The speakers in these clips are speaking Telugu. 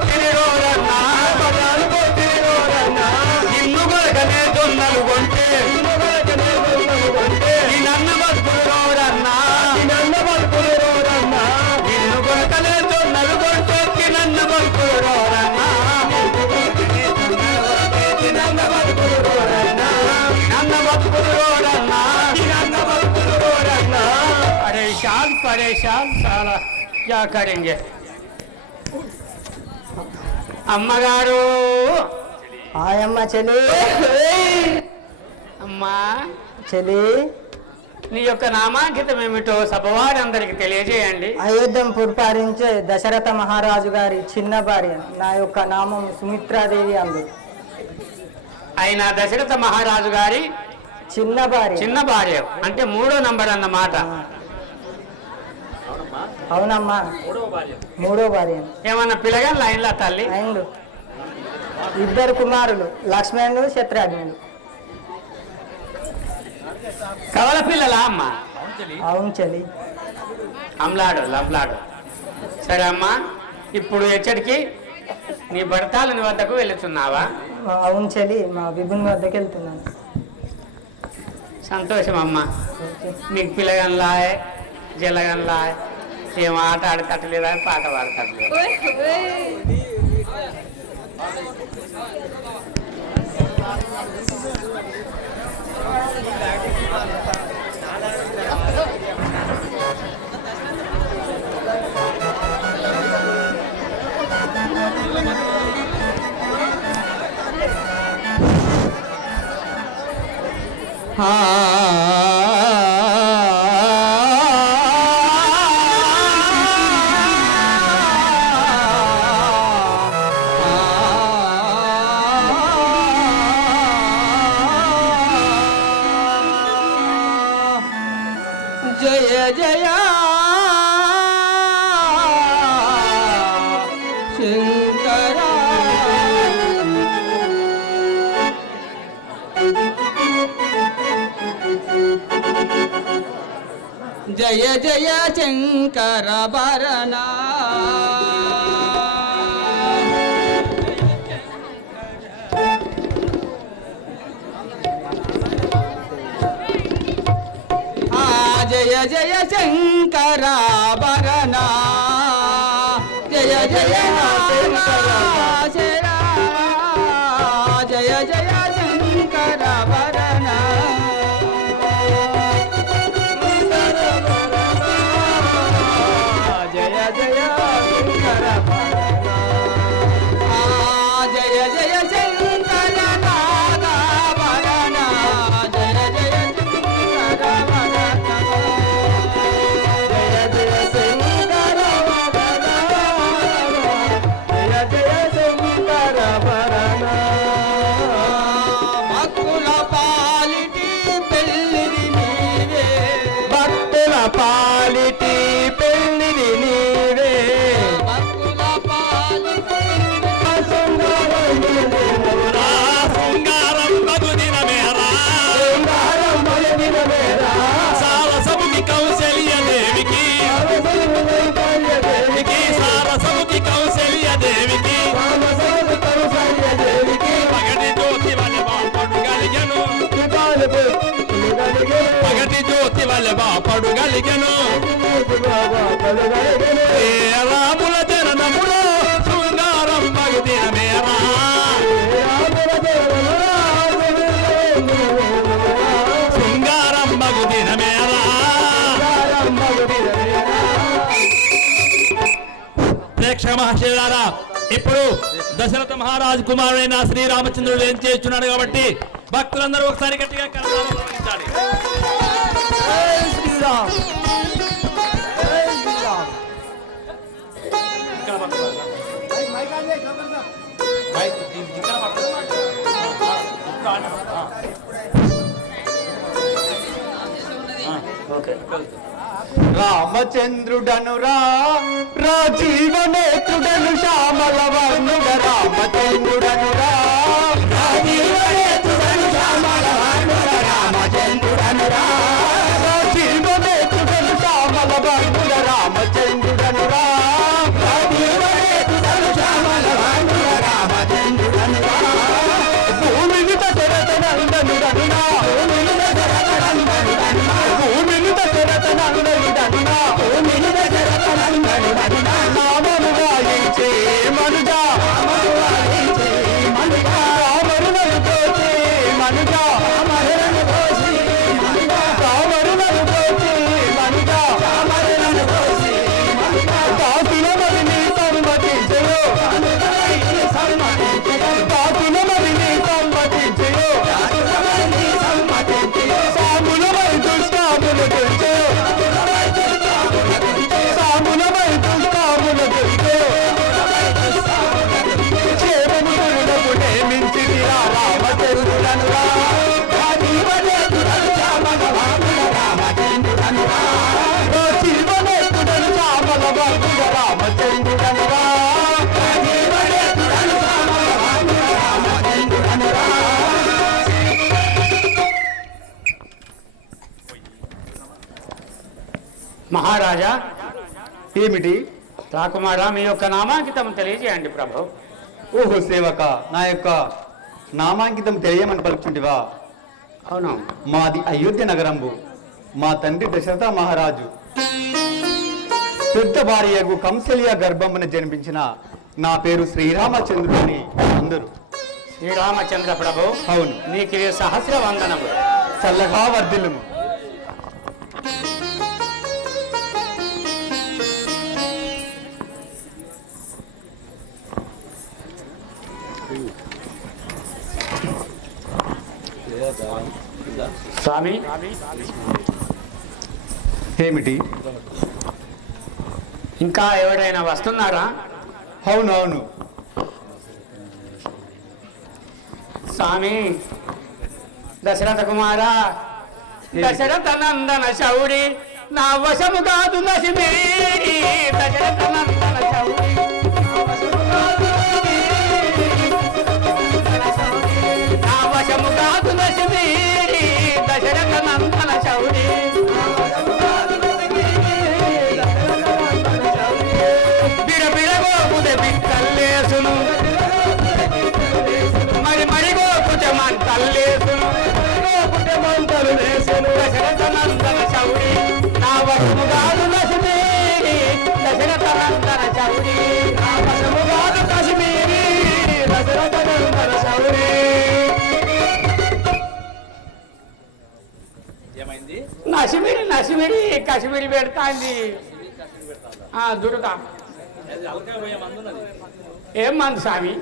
కొట్టిరి రోరన్నా నిన్ను కొరకనే జొన్నలు కొంటే ఈ నన్న బతుకులు రోరన్నా నిన్ను కొరకనే జొన్నలు కొంటే నన్న బతుకులు రోరన్నా परेशान साला क्या करेंगे అమ్మగారు ఆయమ్మ చెలి అమ్మా చెలి నీ యొక్క నామాంకితం ఏమిటో సభవారి అందరికి తెలియజేయండి. అయోధ్యం పురపాలించే దశరథ మహారాజు గారి చిన్న భార్య. నా యొక్క నామం సుమిత్రాదేవి అందు. ఆయన దశరథ మహారాజు గారి చిన్న భార్య అంటే 3వ నంబర్ అన్నమాట. అవునమ్మా, 3వ భార్య. ఏమన్నా పిల్లగాని లైన్లా తల్లి? లైన్లు 2 కుమారులు, లక్ష్మణుడు శత్రుఘ్నుడు. కవల పిల్లలా అమ్మ? అవును చెల్లి. అమ్లాడు లవ్లాడు. సరే అమ్మా, ఇప్పుడు ఎచ్చడికి నీ భర్తాలని వద్దకు వెళుతున్నావా? అవును చెల్లి, మా విభుని వద్దకు వెళ్తున్నాను. సంతోషం అమ్మ. మీకు పిల్లగన్లా జల్లగన్లా ఏం ఆట ఆడతట్లేదా, పాట పాడతట్లేదు. జయ జయ శంకర జయ జయ శంకర భరణ జయ జయ శంకర భరణ జయ జయ శంకర జయ జయ శంకర భరణ జయ జయ శంకర భరణ జయ జయ శంకర నాగభరణ జయ జయ శంకర భరణ పాలిటి పెళ్ళిది నీవే శృంగారం మగుదిన మేరా సారసముకి కౌశల్య దేవికి సారసముకి కౌశల్య దేవికి పగటి జ్యోతి వల్ల బాపడుగలిగను పగటి జ్యోతి వల్ల బాపడుగలిగను రాముల జననములో శృంగారం మగుదిన మేరా శృంగారం మగుదిన మేరా ప్రేక్షక మహాశయులారా, ఇప్పుడు దశరథ మహారాజు కుమారుడైన శ్రీరామచంద్రుడు ఏం చేస్తున్నాడు కాబట్టి భక్తులందరూ ఒకసారి గట్టిగా కలపాలి. రామచంద్రుడను రాజీవనేత్రుడను శ్యామల వర్ణుడ రామచంద్రుడను రాజీవనేత్రుడను శ్యామల వర్ణుడ రామచంద్రుడను రాజీవనేత్రుడను శ్యామల వర్ణుడ రామచంద్రుడను రాజీవనేత్రుడను శ్యామల మహారాజా, ఏమిటి? రాకుమారా, మీ యొక్క నామాంకితం తెలియజేయండి ప్రభు. ఓహో సేవక, నా యొక్క నామాంకితం తెలియమని పలుకుతుంటివా? అవును. మాది అయోధ్య నగరంబు. మా తండ్రి దశరథ మహారాజు పెద్ద భార్యకు కంసలియ గర్భమున జన్మించిన నా పేరు శ్రీరామచంద్రుడు అని అందరూ. శ్రీరామచంద్ర ప్రభు, అవును. నీకు సహస్ర వందనము. చల్లగా వర్ధిల్లుము. స్వామి, ఏమిటి? ఇంకా ఎవరైనా వస్తున్నారా? అవునవును. స్వామి, దశరథ కుమారా, దశరథ నందన శౌరి నా వశము కాదు నసిమేరి. దశరథ నందన శౌరి నా వశము కాదు నసిమేరి. దశరథ నందన శౌరి బిడబిడగోపుదే బిక్కల్లేసును, మరి మరి గోపుతే మంటల్లేసును, గోపుతే మంటలు వేసును. దశరథ నందన శౌరి నా వశము కాదు నసిమేరి. దశరథ నందన శౌరి నా వశము కాదు కశ్మీరి. దశరథ నందన శౌరి. ఏమైంది? నసిమిడి కశ్మీరి పెడతాంది. దుర్గా అది అలకాయ పోయే మందు ఉన్నది. ఏం మంది స్వామి?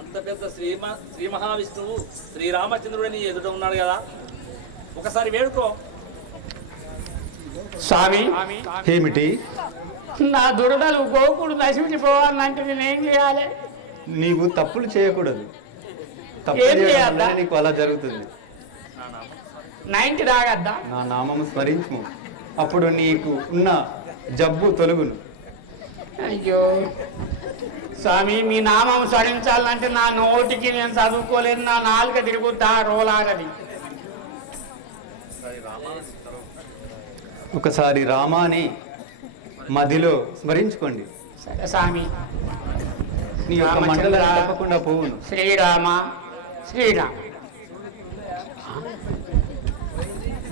అంత పెద్ద శ్రీ మహావిష్ణువు శ్రీరామచంద్రుడని ఎదుట ఉన్నాడు కదా, ఒకసారి వేడుకో. స్వామి, ఏమిటి? నా దురదలు గోకుడు నసిమిడి పోవాలంటే నేనేం చేయాలి? నీవు తప్పులు చేయకూడదు. తప్పు ఏం చేయడం చేయాలా? వల్లనే నీకు అలా జరుగుతుంది. 90 తాగద్దా? నా నామము స్మరించుము, అప్పుడు నీకు ఉన్న జబ్బు తొలగును. అయ్యో స్వామి, మీ నామం స్మరించాలంటే నా నోటికి నేను చదువుకోలేదు, నా నాలుక తిరుగుతా రోలాగది. ఒకసారి రామాని మదిలో స్మరించుకోండి. సరే స్వామి. నీ యొక్క మంటలు తప్పకుండా పోవును. శ్రీరామ శ్రీరామ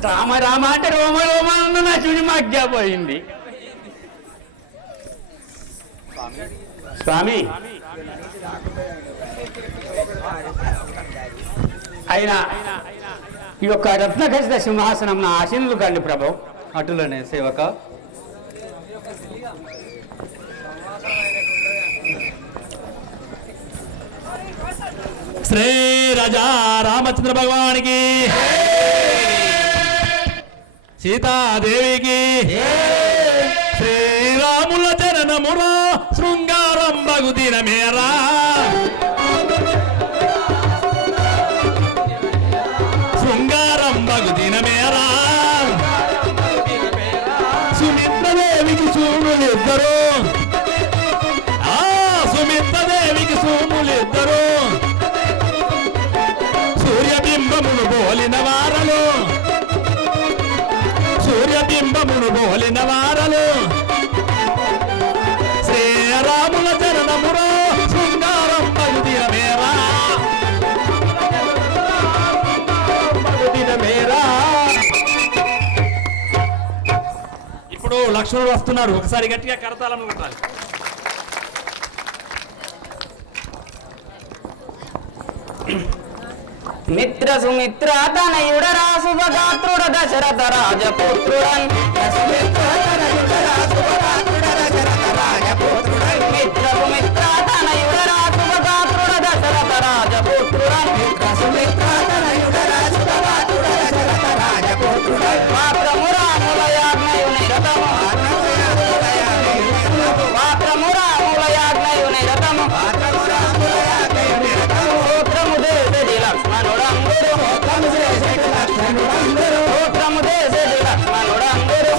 రామ రామ అంటే రోమ రోమానంద నా చుడి మధ్య పోయింది. స్వామి, అయినా ఈ యొక్క రత్నఖచిత సింహాసనం నా ఆశీనులు కండి ప్రభు. అటులనే సేవక. శ్రీ రాజా రామచంద్ర భగవానికి, సీతాదేవికి, శ్రీరాముల జననమురా శృంగారం బగు దినమేరా. శృంగారం బగు దినమేరా. సుమిత్రదేవికి సూములిద్దరు, సుమిత్రదేవికి సూములిద్దరు. సూర్యబింబమును బోలిన వారలు, సూర్యబింబమును బోలిన వారలు. శ్రీరాముల చరణములో శృంగారం బగుదినమేరా. ఇప్పుడు లక్ష్మణుడు వస్తున్నాడు, ఒకసారి గట్టిగా కరతాళం కొట్టాలి. మిత్ర సుమిత్ర తనయుడరా శుభగాత్రుడ దశరథ రాజపుత్రుడన్. మిత్ర సుమిత్ర తనయుడరా శుభగాత్రుడ దశరథ రాజపుత్రుడన్. మాత్రము రాముల యాజ్ఞయు నిరతము, మాత్రము రాముల యాజ్ఞయు నిరతము. సూత్రము దేశడి లక్ష్మణుడందరు, సూత్రము దేశడి లక్ష్మణుడందరు.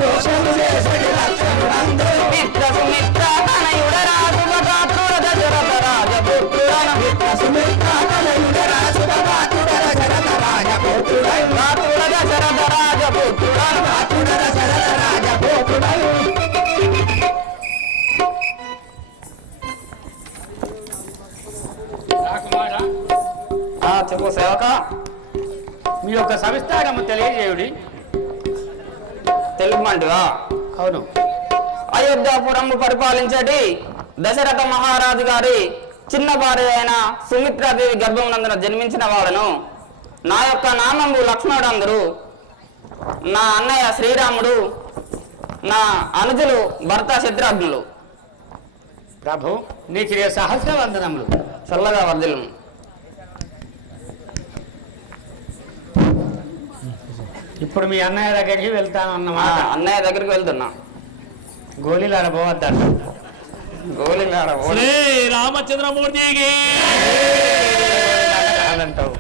చెప్పమంటివా? అవును. అయోధ్యాపురము పరిపాలించేటి దశరథ మహారాజు గారి చిన్న భార్య అయిన సుమిత్రాదేవి గర్భమునందున జన్మించిన వాడను. నా యొక్క నామము లక్ష్మణుడు అందరు, నా అన్నయ్య శ్రీరాముడు, నా అనుజులు భర్త శత్రుఘ్నులు. ప్రభు నీకు సహస్ర వందనములు. చల్లగా వర్ధిల్లు. ఇప్పుడు మీ అన్నయ్య దగ్గరికి వెళ్తాను అన్నమాట. అన్నయ్య దగ్గరికి వెళ్తున్నా. గోళీలు ఆడబోవద్దంట. గోళీలు శ్రీ రామచంద్రమూర్తికి కాదంటావు.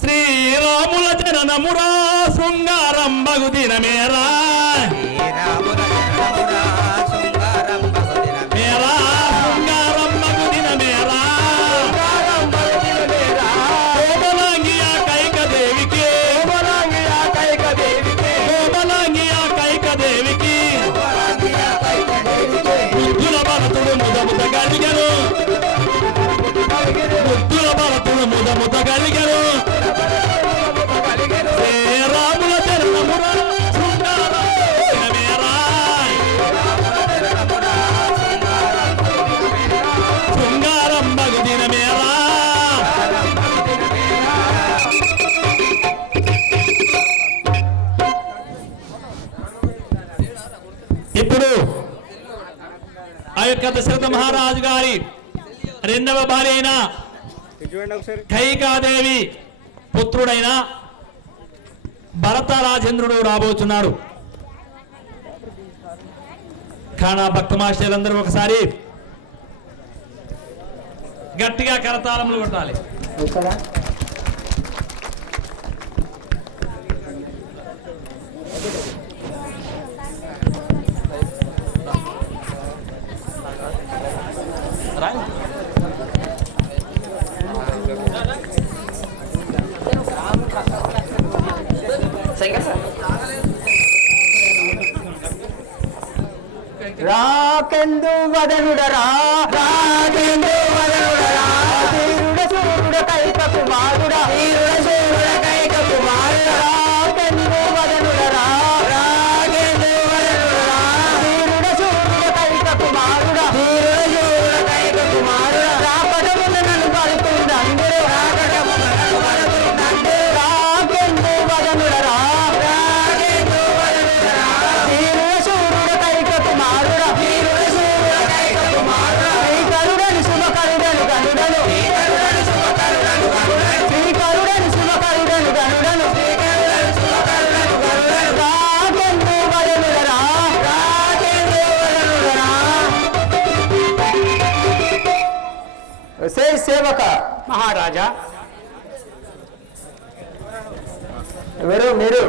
శ్రీరాముల జననమురా శృంగారం బగు దినమేరా మేరా శృంగారం బగు దినమేరా కోమలాంగియా కైకదేవికి బుద్ధుల భరతుడు ముదముద గలిగను బుద్ధుల భరతుడు ముదముద గలిగను రాముల జననమురా శృంగారం దినమేరా శృంగారం బగు దినమేరా. ఇప్పుడు ఆ యొక్క దశరథ మహారాజు గారి రెండవ భార్య అయిన కైకాదేవి పుత్రుడైన భరత రాజేంద్రుడు రాబోతున్నాడు. కానా భక్త మాస్టర్లందరూ ఒకసారి గట్టిగా కరతాళములు కొట్టాలి. ఓకేనా? రాకెందు వదనుడరా రాకెందు వదనుడరా వీరుడ సూరుడ కైక కుమారుడా వీరుడ సూరుడ కైక కుమారుడా రాకెందు వదనుడరా రాకెందు వదనుడరా వీరుడ సూరుడ కైక కుమారుడా వీరుడ సూరుడ కైక కుమారుడా రాపటమున నన్ను పలుకుందందరూ రాపటమున నన్ను పలుకుందందరూ రాకెందు వదనుడరా రాకెందు వదనుడరా వీరుడ సూరుడ కైక కుమారుడా వీరుడ సూరుడ కైక కుమారుడా శ్రీకరుడని శుభకరుడను గనుడను శ్రీకరుడని శుభకరుడను గనుడను శ్రీకరుడని శుభకరుడను గనుడను శ్రీకరుడని శుభకరుడను గనుడను రాకెందు వదనుడరా రాకెందు వదనుడరా. సేవక మహారాజా ఎవరు మీరు?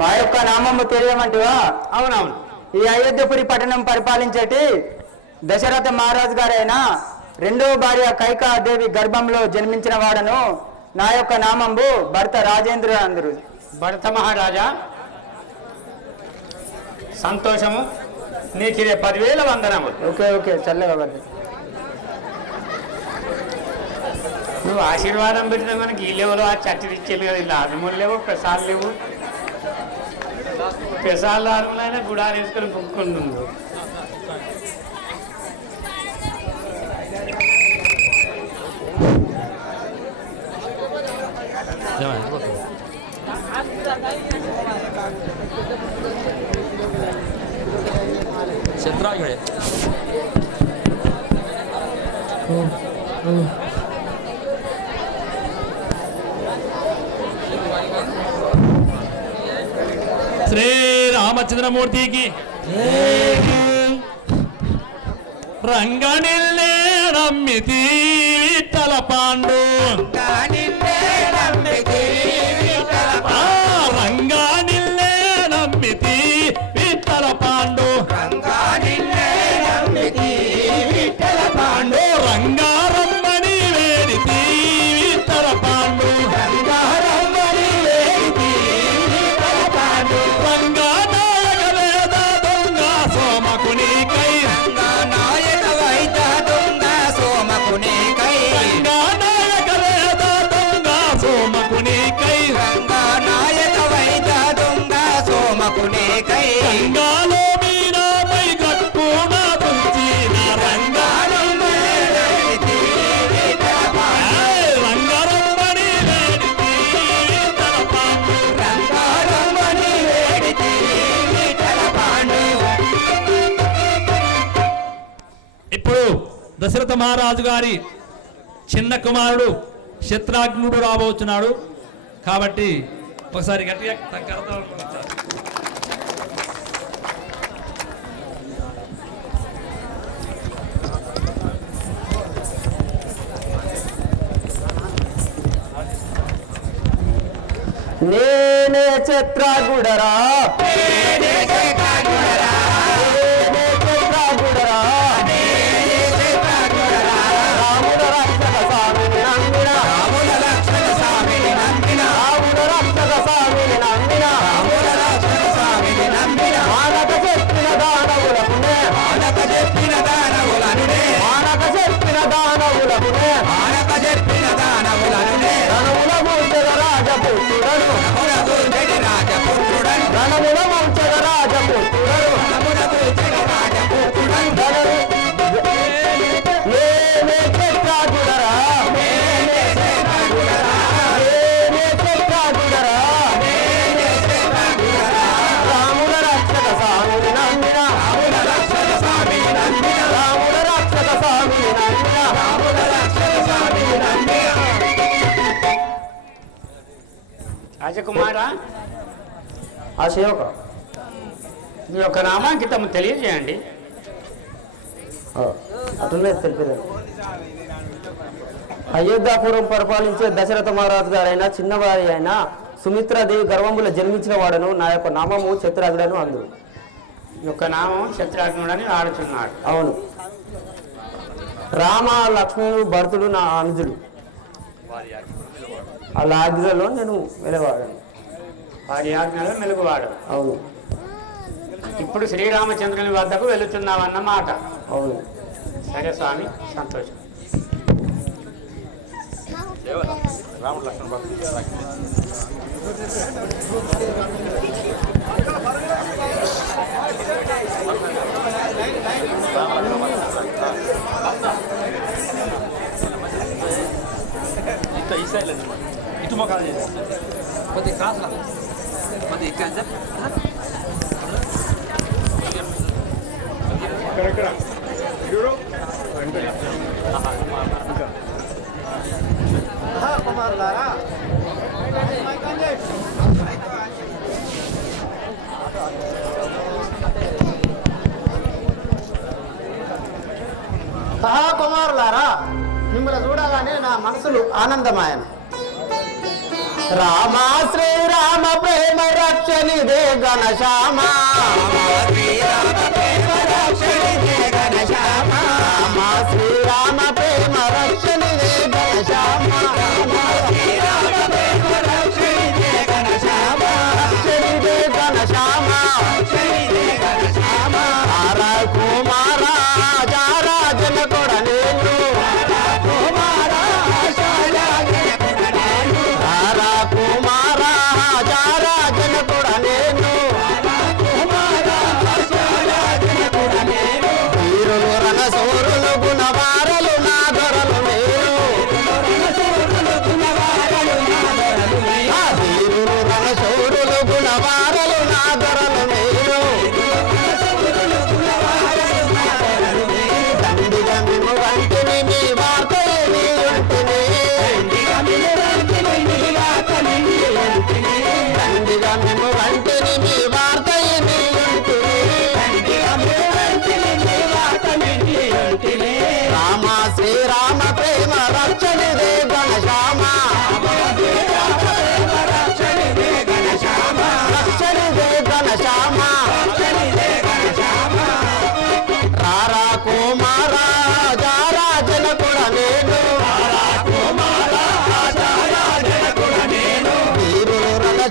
మా యొక్క నామము తెలియమంటివా? అవునవును. ఈ అయోధ్యపురి పట్టణం పరిపాలించేటి దశరథ మహారాజు గారైన రెండవ భార్య కైకాదేవి గర్భంలో జన్మించిన వాడను. నా యొక్క నామంబు భర్త రాజేంద్ర అందరు. భరత మహారాజా సంతోషము. నీకు 10,000 వందనములు. ఓకే ఓకే చల్లగా భర్త. నువ్వు ఆశీర్వాదం పెట్టిన మనకి ఈ లెవెలో ఆ చర్చలు ఇచ్చేది కదా. ఇలా అరుములు లేవు, ప్రసాద్ లేవు. ప్రసాద్ అరుములైనా గుడాలు వేసుకొని కుక్కుంటుండు. శత్రాయుడే శ్రీ రామచంద్రమూర్తికి రంగనిల్లే నమ్మితి విఠల పాండు రంగానిల్లే నమ్మితి విఠల పాండు రంగారమ్మని వేడితి విఠల పాండు రంగానాయక వేద దొంగ సోమకునికై రంగానాయక వేద దొంగ దశరథ మహారాజు గారి చిన్న కుమారుడు శత్రుఘ్నుడు రాబోతున్నాడు కాబట్టి ఒకసారి గట్టిగా కరతాళాలు పలకాలి. నేనే చిత్రగుడరా రాముల రక్షక స్వామిని నమ్మిన రాముల రక్షక స్వామిని నమ్మిన మానక చెప్పిన దానవులకునే మానక చెప్పిన దానవులకునే రణముల మూర్చగ రాజపుత్రుడను రణముల మూర్చగ రాజపుత్రుడను నేనే చిత్రగుడరా రాముల రక్షక స్వామిని నమ్మిన రాముల రక్షక స్వామిని నమ్మిన రాజకుమారా, ఆ సేవక మీ యొక్క నామాంకితం తెలియజేయండి. అటునే తెలిపేదండి. అయోధ్యాపురం పరిపాలించే దశరథ మహారాజు గారైన చిన్నవారి అయిన సుమిత్రాదేవి గర్భంలో జన్మించిన వాడను నా యొక్క నామము చిత్రాగ్రను అందరు. ఈ యొక్క నామం శత్రుఘ్నుడని ఆడుచున్నాడు. అవును. రామ లక్ష్మణుడు భరతుడు నా అనుజుడు. వాళ్ళ ఆజ్ఞలో నేను వెలవాడాను. వారి ఆజ్ఞలో మెలుగువాడు. అవును. ఇప్పుడు శ్రీరామచంద్రుని వద్దకు వెళుతున్నామన్నమాట. అవును. సరే స్వామి, సంతోషం. ఇటు మొక్కలు కొద్దిగా క్రాస్ కొద్దిగా సహకుమారులారా, మిమ్మల్ని చూడగానే నా మనసులు ఆనందమాయన. రామ శ్రీరామ ప్రేమ రక్షణిదే ఘనశ్యామ రామ శ్రీరామ ప్రేమ రక్షణిదే ఘనశ్యామ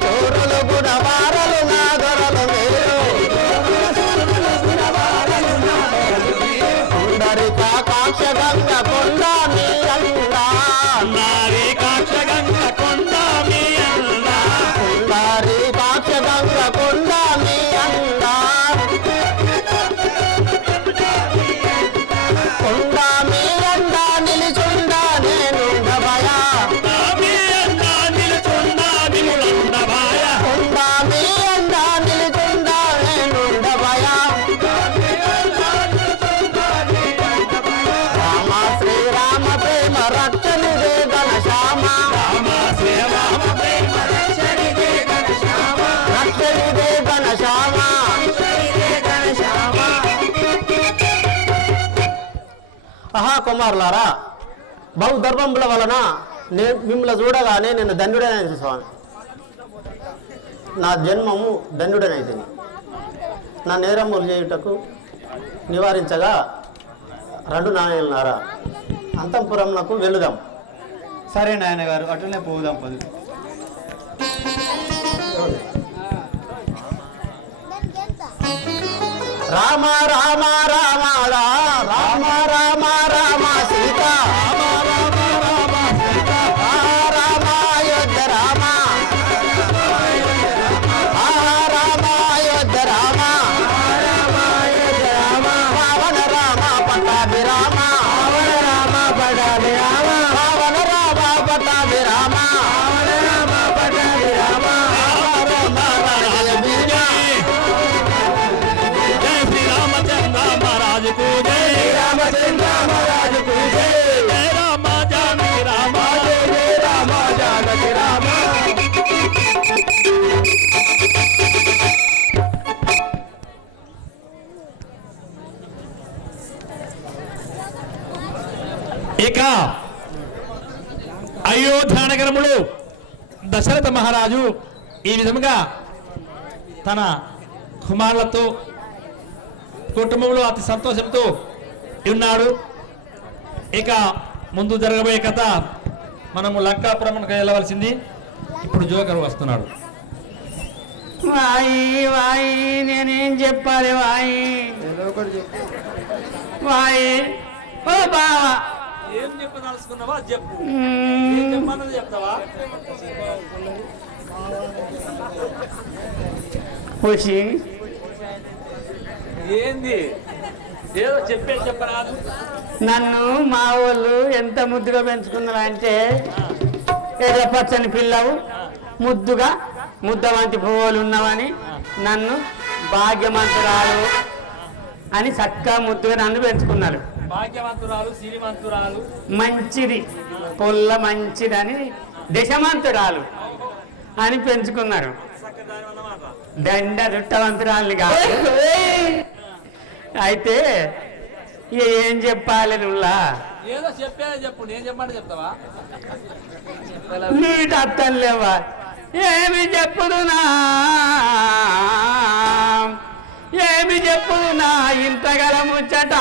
చోరులు గుణ ఆహా కుమారులారా, బహు గర్భముల వలన నేను మిమ్మల్ని చూడగానే నేను దండుడనైతే స్వామి. నా జన్మము దండుడనైతే నా నేరములు చేయుటకు నివారించగా 2 నాణేలున్నారా అంతఃపురమునకు వెళుదాం. సరే నాయన గారు, అట్లనే పోదాం పది. రామ రామ రామ రామ రామ రామ సీత రామ అయోధ్య రామ రామ అయోధ్య రామ రావణ రామ పట్టాభి రామ రావణ రామ పట్టాభి రామ జై శ్రీ రామచంద్ర మహారాజు కు జై రామచంద్ర మహారాజు కు జై జై రామ జానకి రామ జై రామ జానకి రామ. ఇక అయోధ్య నగరములో దశరథ మహారాజు ఈ విధముగా తన కుమారులతో కుటుంబంలో అతి సంతోషంతో ఉన్నాడు. ఇక ముందు జరగబోయే కథ మనము లంకాపురంకి వెళ్ళవలసింది. ఇప్పుడు జోకర్ వస్తున్నాడు. వాయి వాయి నేనేం చెప్పాలి వాయి వాయి ఓ బావా ఏం చెప్పదలుచుకున్నావా చెప్పు. చెప్తావా? వచ్చి ఏంది ఏదో చెప్పరాదు. నన్ను మా వాళ్ళు ఎంత ముద్దుగా పెంచుకున్నారు అంటే ఎర్ర పచ్చని పిల్లవు ముద్దుగా ముద్దవంటి పువ్వులు ఉన్నావని నన్ను భాగ్యమంతురాలు అని చక్కగా ముద్దుగా నన్ను పెంచుకున్నారు. భాగ్యవంతురాలు సిరివంతురాలు మంచిది పొల్ల మంచిదని దశమంతురాలు అని పెంచుకున్నారు. దండ దుట్టవంతురాలని కాదు. అయితే ఏం చెప్పాలి నువ్వులా ఏదో చెప్పేది చెప్పు. నేను చెప్పమంటే చెప్తావా? నీటి అర్థం లేవా? ఏమి చెప్పుదునా ఏమి చెప్పుదునా ఇంతగల ముచ్చట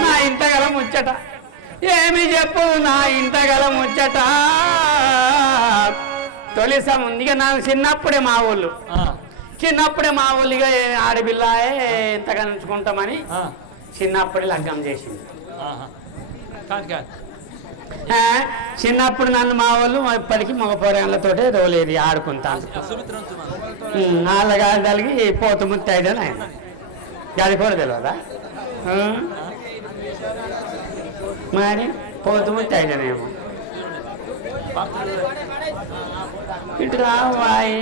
నా ఇంతగల ముచ్చట ఏమి చెప్పుదునా ఇంతగల ముచ్చట తొలిస ముందుగా నాకు చిన్నప్పుడే మా ఊళ్ళు ఆడపిల్లాయే ఇంతగా ఉంచుకుంటామని చిన్నప్పుడే లగ్గం చేసింది. చిన్నప్పుడు నన్ను మా వాళ్ళు ఇప్పటికీ మగ పొరగాళ్ళతోటే రోలేదు ఆడుకుంటాను. నాలుగా కలిగి పోతు ముత్తి అయిదని ఆయన అది కూడా తెలియదా? మరి పోతు ముత్తి అయితేనేమో ఇటు రావాయి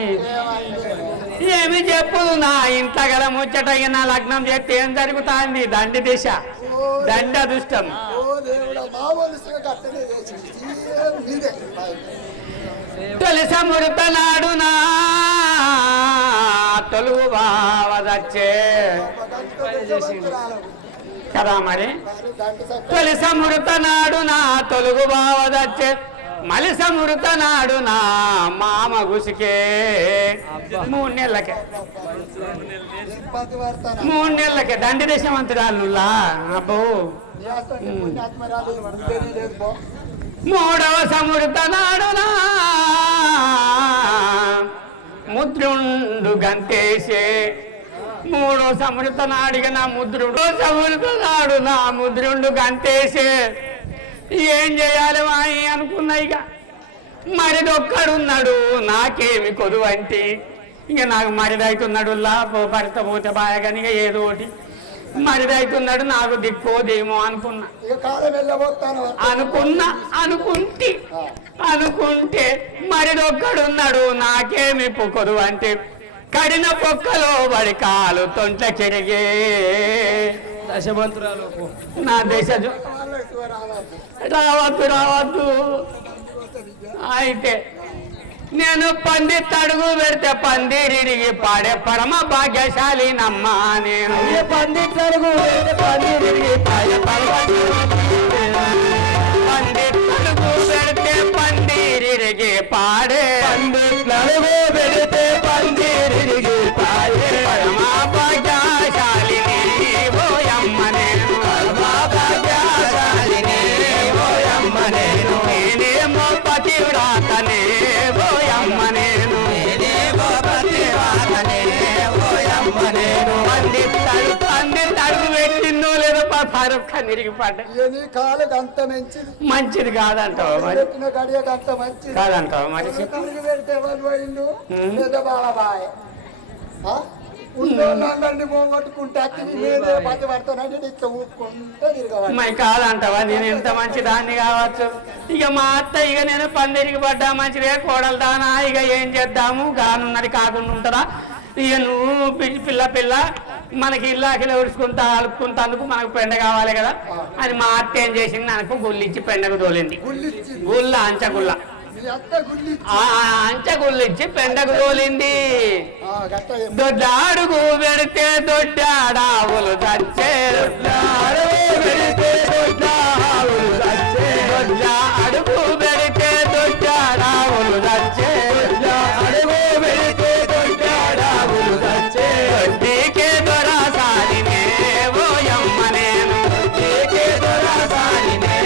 ఏమి చెప్పు నా ఇంత గల ముచ్చట నా లగ్నం చేస్తే ఏం జరుగుతుంది? దండి దిశ దండ అదృష్టం. తొలి సముడత నాడు నా తొలుగు బావదచ్చే కదా మరి. తొలి సముడత నాడు నా తొలుగు బావదచ్చే మలి సముడత నాడు నా మామ గుసికే 3 నెలలకే దండి దేశమంతురాలులా. అబ్బో 3వ సముడత నాడు నా ముద్రుండు గంతేసే 3వ సముడత నాడిగా నా ముద్రుడు సముడత నాడు నా ముద్రుండు గంతేసే ఏం చేయాలి వాయి అనుకున్నా. ఇక మరిదొక్కడున్నాడు నాకేమి కొదువంటి ఇక నాకు మరిదైతున్నాడు భర్త పోతే బాయగాని ఇక ఏదో ఒకటి మరిదైతున్నాడు నాకు దిక్కోదేమో అనుకుంటే మరిదొక్కడున్నాడు నాకేమి కొదువంటి కడిన పొక్కలో వాడి కాలు తొంట చెరిగే నా దేశ రావద్దు. అయితే నేను పంది తడుగు పెడితే పందిరిడిగి పాడే పరమ భాగ్యశాలి నమ్మ నేను పంది తడుగు పెడితే పందిరిడిగి పాడే పంది తడుగు పెడితే పందిరిడిగి పాడే పంది తడుగు పెడితే పందిరిడిగి పాడే పరమ భాగ్యశాలిని ఓయమ్మ నేను పరమ భాగ్యశాలిని ఓయమ్మ నేను నేనేమో పతివ్రతనే ఓయమ్మ నేను నేనేమో పతివ్రతనే ఓయమ్మ నేను పంది తడుగు పెట్టిందో లేదో ఫారూక్ ఖాన్ ఇరిగిపడ్డా నీ కాలకు అంత మంచిది మంచిది కాదంటావు మరి పెట్టిన గడియకు అంత మంచిది కాదంటావు మరి కడిగి పెడితే ఎవరు పోయిండు పెద్ద బాబాయ్ ఉన్నోళ్ళందరినీ పోగొట్టుకుంటే అతిథి మీదే పది పడతానంటే ఇట్లా ఊపుకుంటే తిరగవాలి మరి కాదంటావా నేను ఎంత మంచి దాన్ని కావచ్చు ఇక మా అత్త ఇక నేను పందిరికి పడ్డా మంచిదే కోడలు దానా ఇక ఏం చేద్దాము గానున్నది కాకుండా ఉంటుందా ఇక నువ్వు పిల్ల మనకి ఇల్లాకిలో ఉడుచుకుంటా అలుపుకుంటందుకు మనకు పెండ కావాలి కదా అని మా అత్త ఏం చేసింది నాకు గుళ్ళిచ్చి పెండకు తోలింది గుళ్ళ అంచగుళ్ళ అంచగుళ్ళిచ్చి పెండకు తోలింది దొడ్డాడుగు పెడితే దొడ్డాడావులు చచ్చే అడుగు పెడితే దొడ్డాడావులు చచ్చే అడుగు పెడితే దొడ్డాడావులు చచ్చే నీకే దొరసాలినే ఓయమ్మ నేను నీకే దొరసాలినే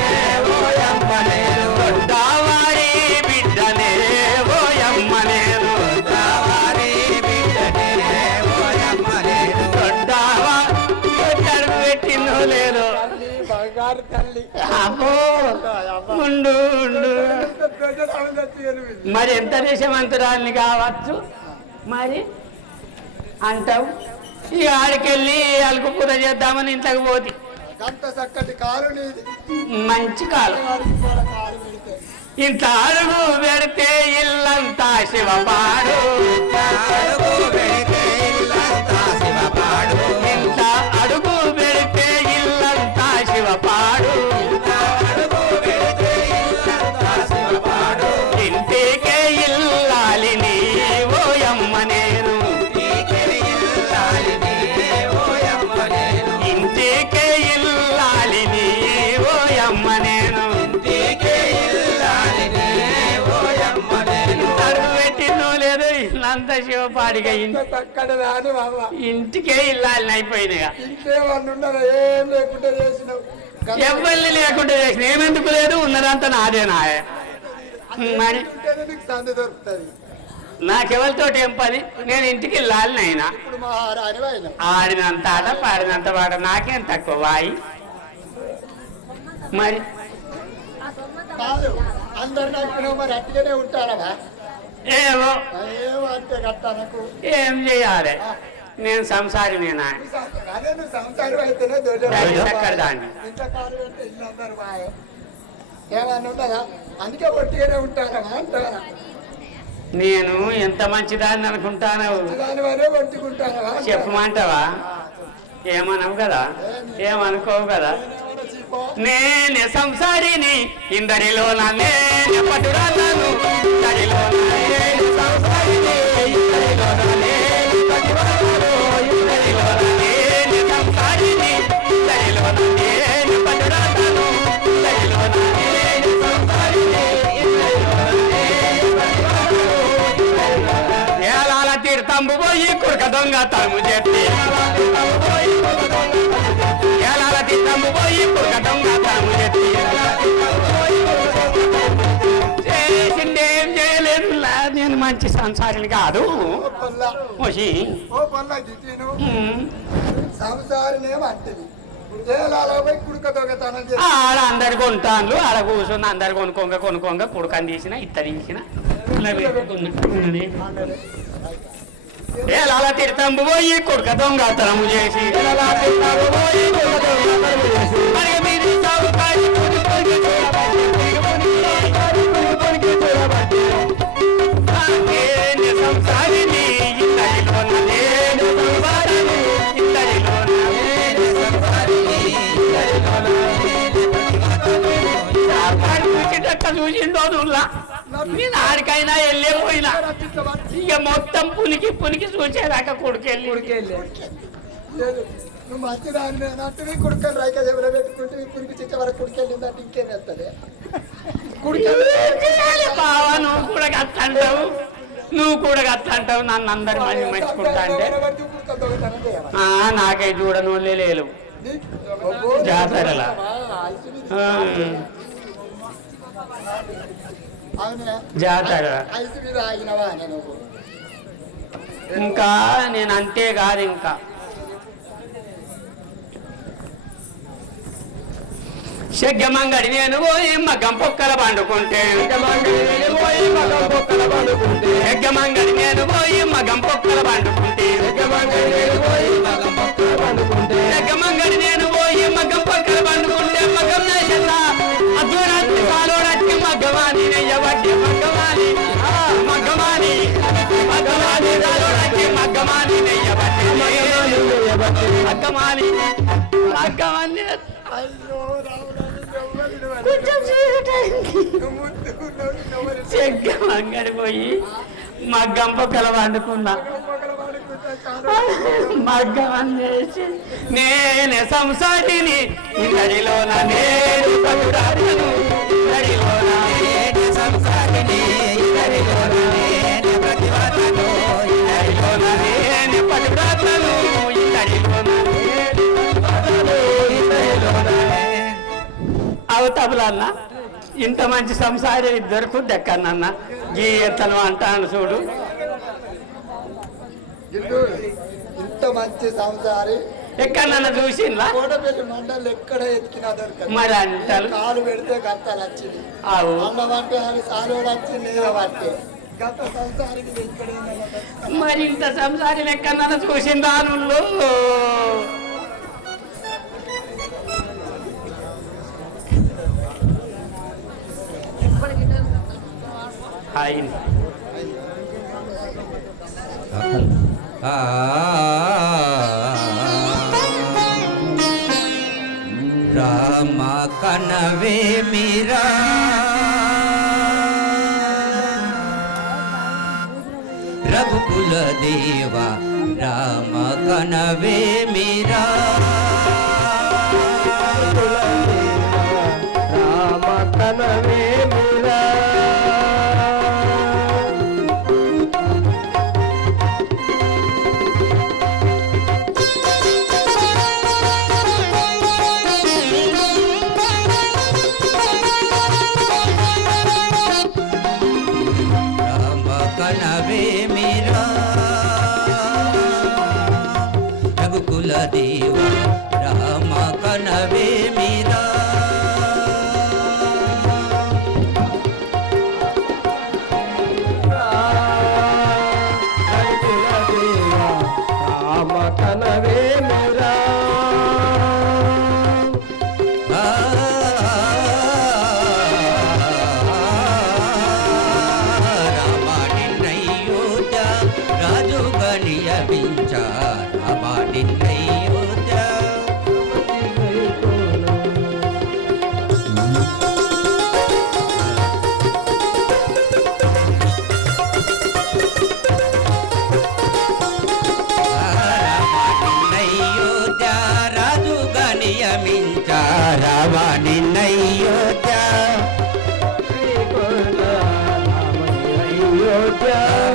ఓయమ్మ నేను దొడ్డావారి బిడ్డనే ఓయమ్మ నేను దొడ్డావారి బిడ్డనే ఓయమ్మ నేను దొడ్డావా దొడ్డడుగు పెట్టిందో లేదో బంగారు తల్లి అబ్బో ఉండు ఉండు మరి ఎంత దేశమంతురాల్ని కావచ్చు మరి అంటావు ఇక ఆడికెళ్ళి అలుకు పూర చేద్దామని ఇంట్లోకి పోతి అంత చక్కటి కాలు నీది మంచి కాలం కాలు పెడితే ఇంత అడుగు పెడితే ఇల్లంతా శివపాడు అడుగు పెడితే ఇల్లంతా శివపాడు ఇంత అడుగు పెడితే ఇల్లంతా శివపాడు అడుగు పెడితే ఇల్లంతా శివపాడు ఇంటికే ఇల్లాలిని ఓయమ్మ నేను ఇంటికే ఇల్లాలిని ఓయమ్మ నేను ఇంటికే ఇల్లాలిని ఓయమ్మ నేను ఇంటికే ఇల్లాలిని ఓయమ్మ నేను అడుగు పెట్టినో లేదు ఇల్లంతా శివపాడిగా చక్కటి రాని బాబా ఇంటికే ఇల్లాలిని అయిపోయినాయిగా ఇంకేమన్నా ఉన్నదా ఏం లేకుండా చేసినావు ఎవరిని లేకుండా చేసిన ఏమెందుకు లేదు ఉన్నదంతా నాదే నాయ మరి ఉంటేనే నీకు సందు దొరుకుతుంది నాకెవరితో ఏం పని నేను ఇంటికి వెళ్ళాలి అయినా ఇప్పుడు మా రాని అయినా ఆడినంత ఆట పాడినంత పాట నాకేం తక్కువ వాయి మరి కాదు అందరు నడిపినావు మరి అట్టుగానే ఉంటారా ఏవో ఏమో అంటే కట్టానకు ఏం చేయాలి నేను సంసారి నేనా అదే నువ్వు సంసారం అయితేనే చక్కర దాన్ని ఇంత కాలు పెడితే ఇల్లు అందరు బాగా ఏమన్నా ఉంటుందా అందుకే ఒట్టిగానే ఉంటారా అంటారా నేను ఎంత మంచిదాన్ని అనుకుంటాను దాని వరే ఒట్టుకుంటారా చెప్పమంటావా ఏమనవు కదా ఏమనుకోవు కదా నేను సంసారిని ఇందరిలో నేను పట్టురాలను ఇందరిలో నేను సంసారిని ఇందరిలో నేను పట్టురాలను ఇందరిలో నేను సంసారిని ఇందరిలో నేను పట్టురాలను ఇందరిలో నేను సంసారిని ఇందరిలో నేను పట్టురాలను ఏలాల తీర్థంబు పోయి కురక దొంగ తలుము చెప్పి ఏలాల తీర్థంబు పోయి కురక దొంగ తలుము చెప్పి చేసిండేం చేయలేదు నేను మంచి సంసారిని కాదు మోసి ఓ పల్ల జిటీను సంసారనేమో అంటది పోయి కుడుక దొంగతనం చేసి ఆడ అందరు కొంటాను ఆడ కూర్చొని అందరు కొనుక్కోంగ పుడకని తీసిన ఇత్త తీసిన ఏలాల తీర్థంబు పోయి కుడక దొంగతనము చేసి మరి మీది సాగుకాడి పుడి నేను సంసారిని ఇద్దరిలో నేను సంసారిని ఇద్దరిలో నేను సంసారిని ఇద్దరిలో చూసిండో నేను ఆడికైనా వెళ్ళిపోయినా ఇక మొత్తం పునికి చూసేదాకా కొడుకెళ్ళి లేదు నువ్వు మంచి దాన్ని నట్టుని కుడుకని రైక చెవులో పెట్టుకుంటే కురికి చిచ్చ వరకు కుడికెళ్ళిందంటే ఇంకేం వెళ్తుంది బావా నువ్వు కూడా అట్లా అంటావు నన్ను అందరు మంది మెచ్చుకుంటా అంటే నాకై చూడను లేదు జాతరలా జాతర ఇంకా నేను అంతే కాదు ఇంకా శగ్గమంగడి నేను పోయి మగ్గం పొక్కల పండుకుంటే శగ్గమంగడి నేను పోయి మగ్గం పొక్కల పండుకుంటే మగ్గం నేసల్లా అర్ధరాత్రి కాలోడచ్చి మగ్గమాని నెయ్యబట్టి మగ్గమాని కాలోడచ్చి మగ్గమాని నెయ్యబట్టి మగ్గమాని చెగ్గమంగడి పోయి మగ్గం పొక్కల వండుకున్నా మగ్గం చేసి నేనే సంసారిని ఇతడిలోన నేను పట్టురాను ఇతడిలోన నేను సంసారిని ఇతడిలోన నేను ప్రతివాదను ఇతడిలోన నేను పట్టురాను ఇతడిలోన అవుతావులన్న ఇంత మంచి సంసారం ఇద్దరు దక్కన్న గీ ఎత్తను అంటాను చూడు ఇంత మంచి సంసారి ఎక్కడన్నా చూసిందా కోటపల్లి మండలి ఎక్కడ ఎత్తికినా దొరకదు మరి అంటారు కాలు పెడితే గంటలు వచ్చింది అన్నమంటే అది సాలు వచ్చింది లేదంటే గత సంసారికి ఎక్కడ మరి ఇంత సంసారం ఎక్కడన్నా చూసిందా నువ్వు రామ కనవే మీరా రఘుకుల దేవ రామ కనవే మీరా రామ కనవే మీరా దేవ రామ కనవే మీరా రామ కనవే మీరా రామ నిన్నయ్యోజ రాజు గనియవించ రామ నిన్నయ్యోజ రాజు గనియమించ రామ నిన్నయ్యోజ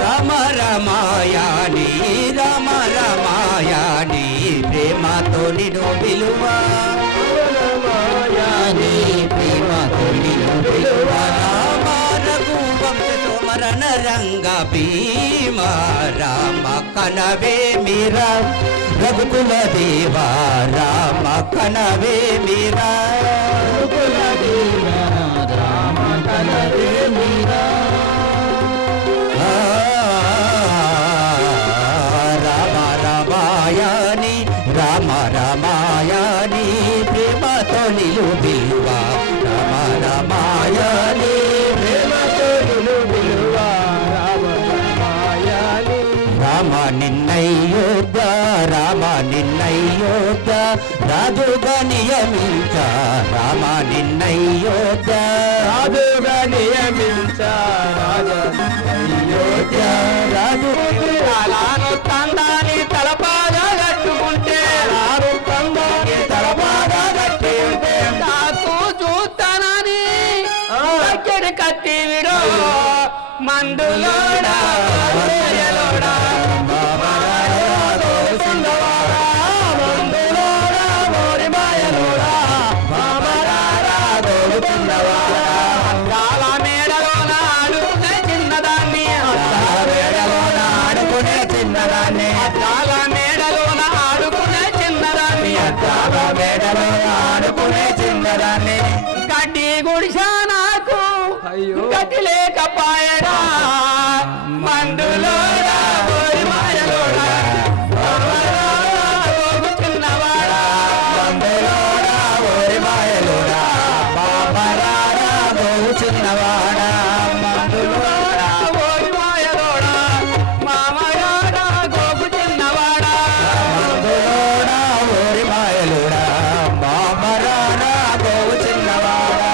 రామ రమాయాని రామ రమాయాని ప్రేమతో నిన్ను విలువ రమాయాని ప్రేమతో నిన్ను విలువ రామ రఘువంశ సోమరణ రంగ భీమ రామ కనవే మీరా రఘుకుల దేవ రామ కనవే మీరా రఘుకుల దేవ రామ కనవే మీరా రామ రామాయణి రామ రామాయణి ప్రేమతో నిలువ రామ రామాయణి ప్రేమతో నిలువ రామ రామాయణి రామ నిన్నయ్యోద్ద రామ నిన్నయ్యోద్ద రాజుగా నియమించ రామ నిన్నయ్యోద్ద రాజుగా నియమించ రాజా అయోధ్య రాజు అలాను తందాని తలపాగా కట్టుకుంటే ఆరు తందాని తలపాగా కట్టి ఉంటే నాకు చూస్తానని దగ్గర కత్తి విడో మందులోడా మాయలోడా అద్దాల మేడలోన ఆడుకునే చిన్నదాన్ని ఆడుకునే చిన్నదాన్ని అద్దాల మేడలోన ఆడుకునే చిన్నదాన్ని మేడలో ఆడుకునే చిన్నదాన్ని గడ్డి గుడిసా నాకు అయ్యో. గతి లేకపాయడా మందులోడా ఓరి మాయలోడా ఓగు చిన్నవాడా మందులోడా ఓరి మాయలోడా బాబరారా గోవు చిన్నవాడా మందులోడా ఓరి మాయలోడా మామగాడా గోగు చిన్నవాడా మందులోడా ఓరి మాయలోడా బాబరారా గోవు చిన్నవాడా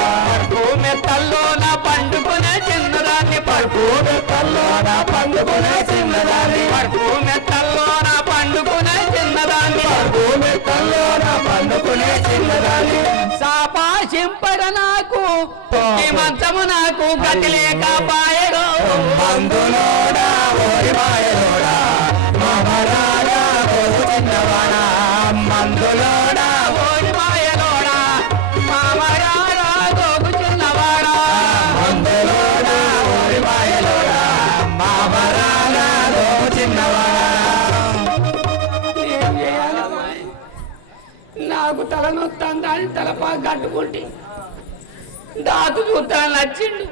మెత్తల్లోన పండుకునే చిన్నదాన్ని పడుకు మెత్తల్లోన పండుకునే చిన్నదాన్ని మెత్తల్లోన పండుకునే చిన్నదాన్ని మెత్తల్లోన పండుకునే చిన్నదాన్ని సాపాశింపడ నాకు ఈ మంచము నాకు గతి లేకపాయడు మందులోడా ఓరి మాయలోడా బాబరారా గోవు చిన్నవాడా మందులోడా ఓరి మాయలోడా మామగాడా గోగు చిన్నవాడా మందులోడా ఓరి మాయలోడా బాబరారా గోవు చిన్నవాడా ఏం చేయాలి నాకు తలనొత్తాను దాని తలపా కట్టుకుంటే దాతు చూస్తాను నచ్చిండు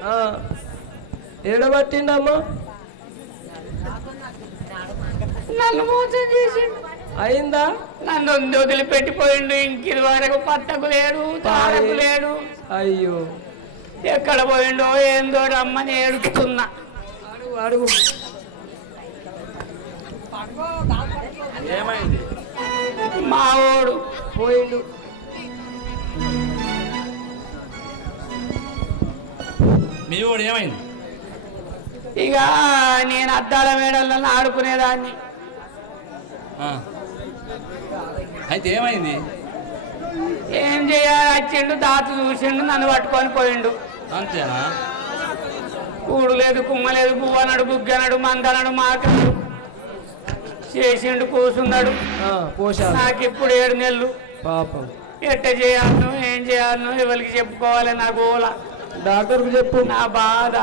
ఏడబట్టిండమ్మా నన్ను మోసం చేసిండు అయిందా నన్ను వదిలిపెట్టిపోయిండు ఇంకిది వరకు పట్టకు లేడు తారకు లేడు అయ్యో ఎక్కడ పోయిండో ఏందో రమ్మని ఏడుస్తున్నా అడుగు అడుగు ఏమైంది? మా ఓడు పోయిండు మీ వాడు ఏమైంది? ఇక నేను అద్దాల మేడల్లో ఆడుకునేదాన్ని ఆ. అయితే ఏమైంది? ఏం చేయాలి వచ్చిండు దాతు చూసిండు నన్ను పట్టుకొని పోయిండు అంతేనా? కూడు లేదు కుమ్మ లేదు పువ్వనడు బుగ్గనడు మందనడు మాటడు చేసిండు కూసున్నాడు పోషా నాకు ఇప్పుడు 7 నెలలు పాపం ఎట్ట చేయాలను ఏం చేయాలను ఎవరికి చెప్పుకోవాలి నా గోల డాక్టర్కు చెప్పు నా బాధ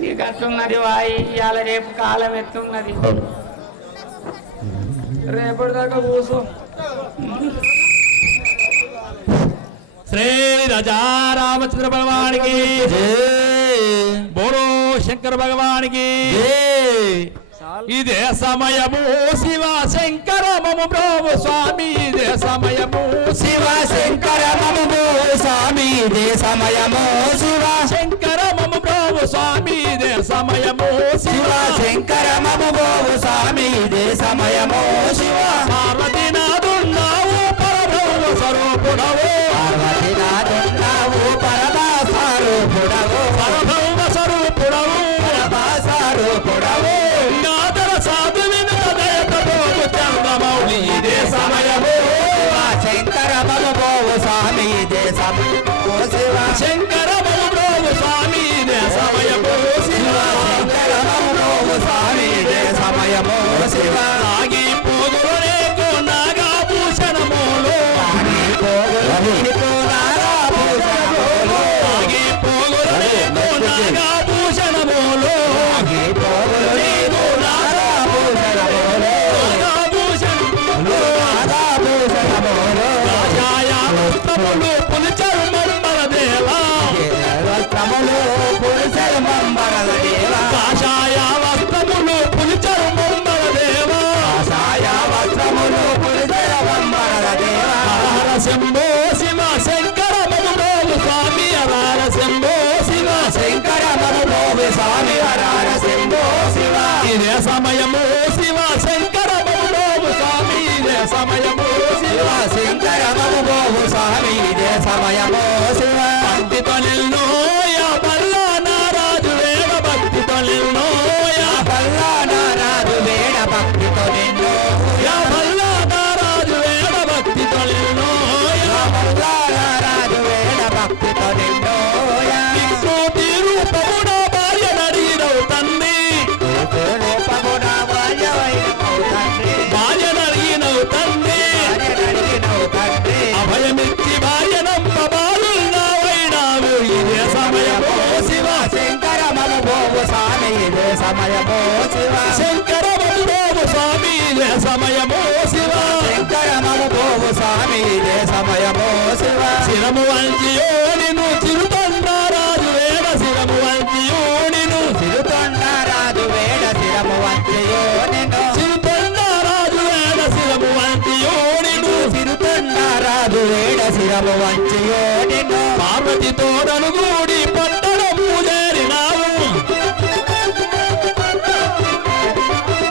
నీకు అట్లున్నది వాయి ఇవాళ రేపు కాలం ఎత్తున్నది రేపటిదాకా కూర్చో శ్రీ రాజా రామచంద్ర భగవానికి బోడో శంకర భగవానికి ఇదే సమయము శివ శంకర మము ప్రభు స్వామి ఇదే సమయము శివ శంకర మము స్వామి ఇదే సమయము శివ శంకర మము ప్రభు స్వామి ఇదే సమయము శివ శంకర మము స్వామి ఇదే సమయము శివ పార్వతీనాథున్నావు పరబ్రహ్మ స్వరూపుడవు పార్వతీనాథున్నావు పరమాసారూపుడవు పరబ్రహ్మ స్వరూపుడవు పరమాసారూపుడవు నాదర సాధు వినుత దయతో చంద్రమౌళి ఇదే సమయము శంకర మము స్వామి ఇదే సమయము శివ శంకర మము ప్రభు స్వామి ఇదే సమయము శివ శంకర మము స్వామి ఇదే సమయము శివ నాగి పోగులు రేకు నాగాభూషణములు నాగి పోగులు రేకు నాగాభూషణములు కాషాయ వస్త్రములు పులిచరు మంబర దేవా కాషాయ వస్త్రములు పులిచరు మంబర దేవా హర శంభో శివ శంకర మము స్వామి హర శంభో శివ శంకర మము స్వామి హర శంభో శివ ఇదే సమయము శివ శంకర మము స్వామి ఇదే సమయము శివ శంకర మము స్వామి ఇదే సమయమో శివ భక్తితో నిన్ను యా బల్లా నారాజు వేద భక్తితో నిన్ను యా బల్లా నారాజు వేడ భక్తితో నిన్ను యా బల్లా నారాజు వేద భక్తితో నిన్ను యా బల్లా నారాజు వేడ భక్తితో నిన్ను వికృతి రూపమున భార్య నడినవు తండ్రి రూపమున భార్య నడినవు తండ్రి అభయమిచ్చి భార్య నమ్మ బాలున్నావైనావు ఇదే సమయమో శివ శంకర మమ భోగు స్వామి ఇదే సమయమో శివ శంకర మధురోము స్వామి ఇదే సమయమో శివ శంకర మమ భోగు స్వామి ఇదే సమయమో శివ శిరము వంచియో నిన్ను చిరుతన్నారాజు వేద శిరము వంచియో నిన్ను తిరుతొండరాజు వేడ శిరము వంచియో నిన్ను చిరుతన్నారాజు వేద శిరము వంచియో నిన్ను తిరుతొండరాజు వేడ శిరము వంచియో నిన్ను పార్వతితో నలుగూడి పట్టణము చేరినావు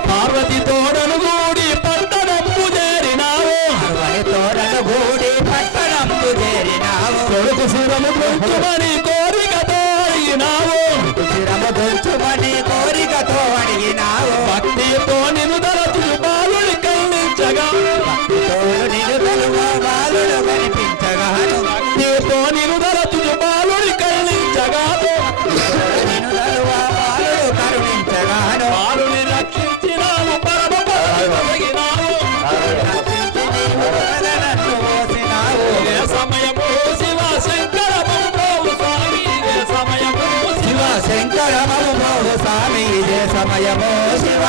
పార్వతితో నలుగూడి పట్టణము చేరినావు తోరను గూడి పట్టణము చేరినావు కొడుకు శిరము కొంచెమని కోరికతో అడిగినావు శిరము దొంచుమని కోరికతో అడిగినావు భక్తితో నిన్ను తలచు బాలుడి కల్లించగా తోడు నిలుదలుగా బాలుడు కనిపించగాను భక్తితో నిన్ను తలచు బాలుడి కల్లించగా నిలుదలుగా బాలుడు కరుణించగాను బాలుని రక్షించినావు పరమ పదగినావు నన్ను మోసినావు ఇదే సమయము శివ శంకర మమ్మోవు స్వామి ఇదే సమయము శివ శంకర మము భోగు స్వామి ఇదే సమయమో శివ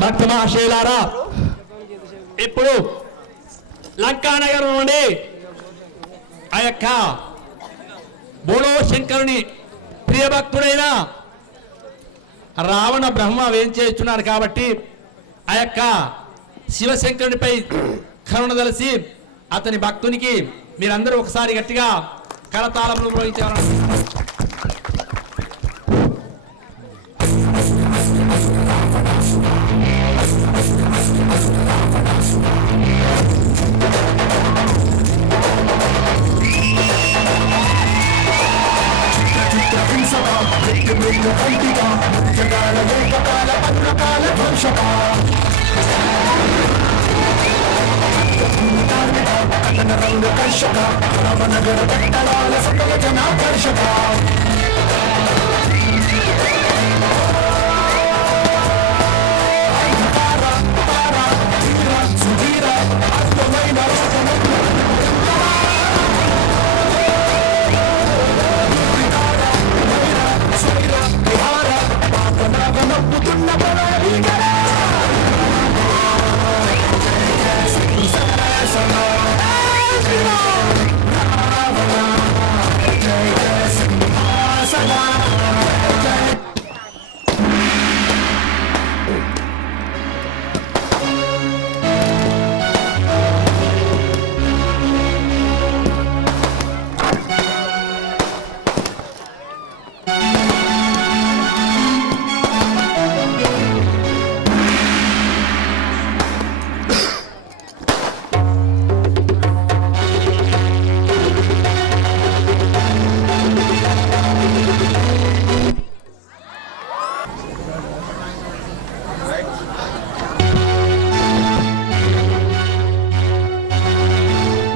భక్త మహాశైలారా ఇప్పుడు లంకానగరం నుండి ఆ యొక్క బోడో శంకరుని ప్రియభక్తుడైన రావణ బ్రహ్మ వేంచేస్తున్నాడు కాబట్టి ఆ యొక్క శివశంకరునిపై కరుణ తెలిసి అతని భక్తునికి మీరందరూ ఒకసారి గట్టిగా కరతాళములు మ్రోగించారు.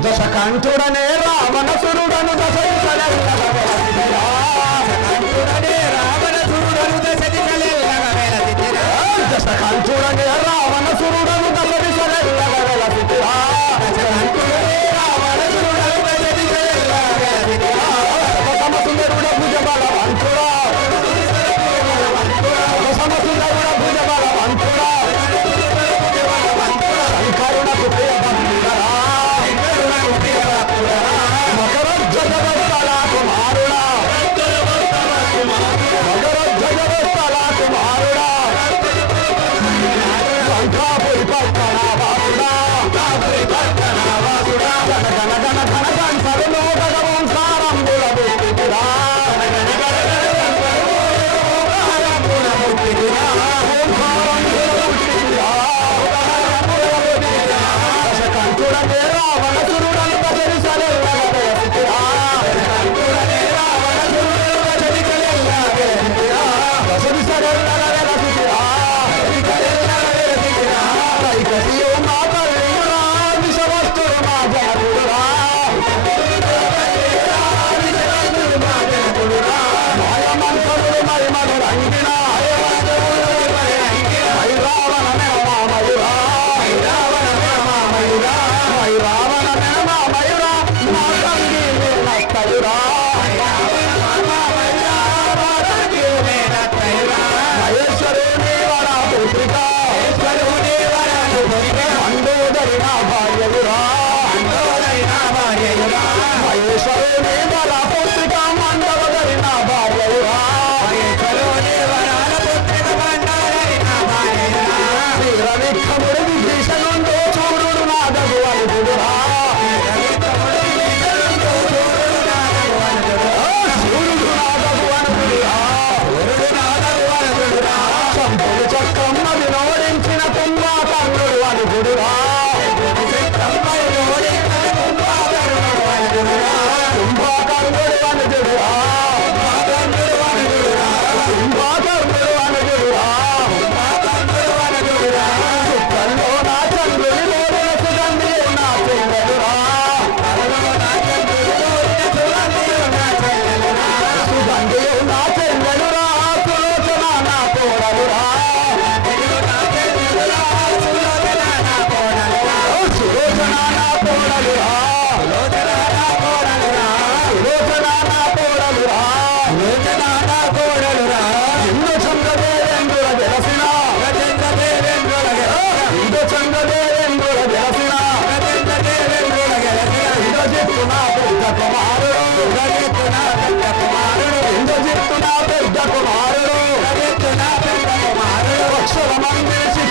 దశకంఠుడనే రావణసురుడను కంఠుడనే రావణసురుడను దశ దిశలెల్లగా వెలసితిరా. దశకంఠుడనే రావణసురుడను దశదిశలెల్లగా వెలసితిరా. కంఠుడనే రావణసురుడను దశ దిశలెల్లగా వెలసితిరా. సమసుందరుడ భుజబలవంతుడా సమసుందరుడ భుజబలవంతుడా శంకరునకు ప్రియభక్తుడా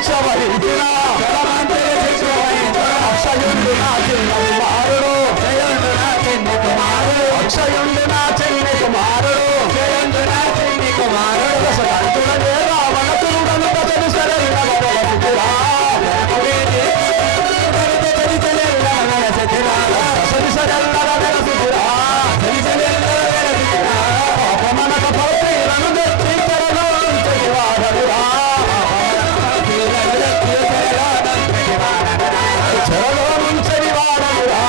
శిక్ష వహించిన అక్షయుండు నా చిన్న కుమారుడు జయుండు నా చిన్ని కుమారుడు అక్షయుండు నా చిన్ని కుమారుడు జయుండు నా చిన్ని కుమారుడు దశకంఠుడనే రావణసురుడను ప్రజలు సరైన వెలసితిరా పాపమనక పౌరీలను తెచ్చి చెరలో ఉంచని వాడనురా చెరలో ఉంచని వాడనురా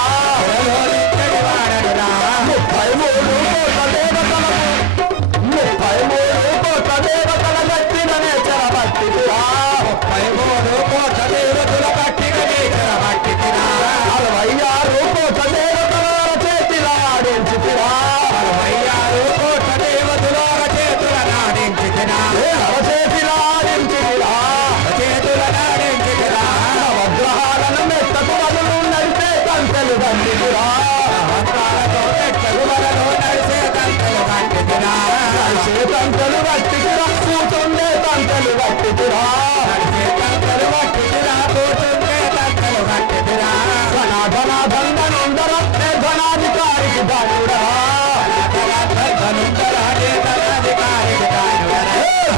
33 కోట్ల దేవతల గట్టిననే చెరబట్టిరా 33 కోట్ల దేవతల గట్టిననే చెరబట్టిరా 66 కోట్ల దేవతల చేతిలో ఆడించితిరా 66 కోట్ల దేవతల చేతుల నాడించితిరా చేతిలో ఆడించితిరా చేతుల నాడించితిరా వగ్రహాలను మెత్తకు వదలు నడిపే తంతలు గట్టితిరా వగ్రహాలతో మెత్తకు వదలు నడిపే తంతలు గట్టితిరా నడిచే తంతలు గట్టితిరా కూర్చుండే తంతలు గట్టితిరా నడిచే తంతలు గట్టితిరా కూర్చుండే తంతలు గట్టితిరా ధనాధికారికి దానుడా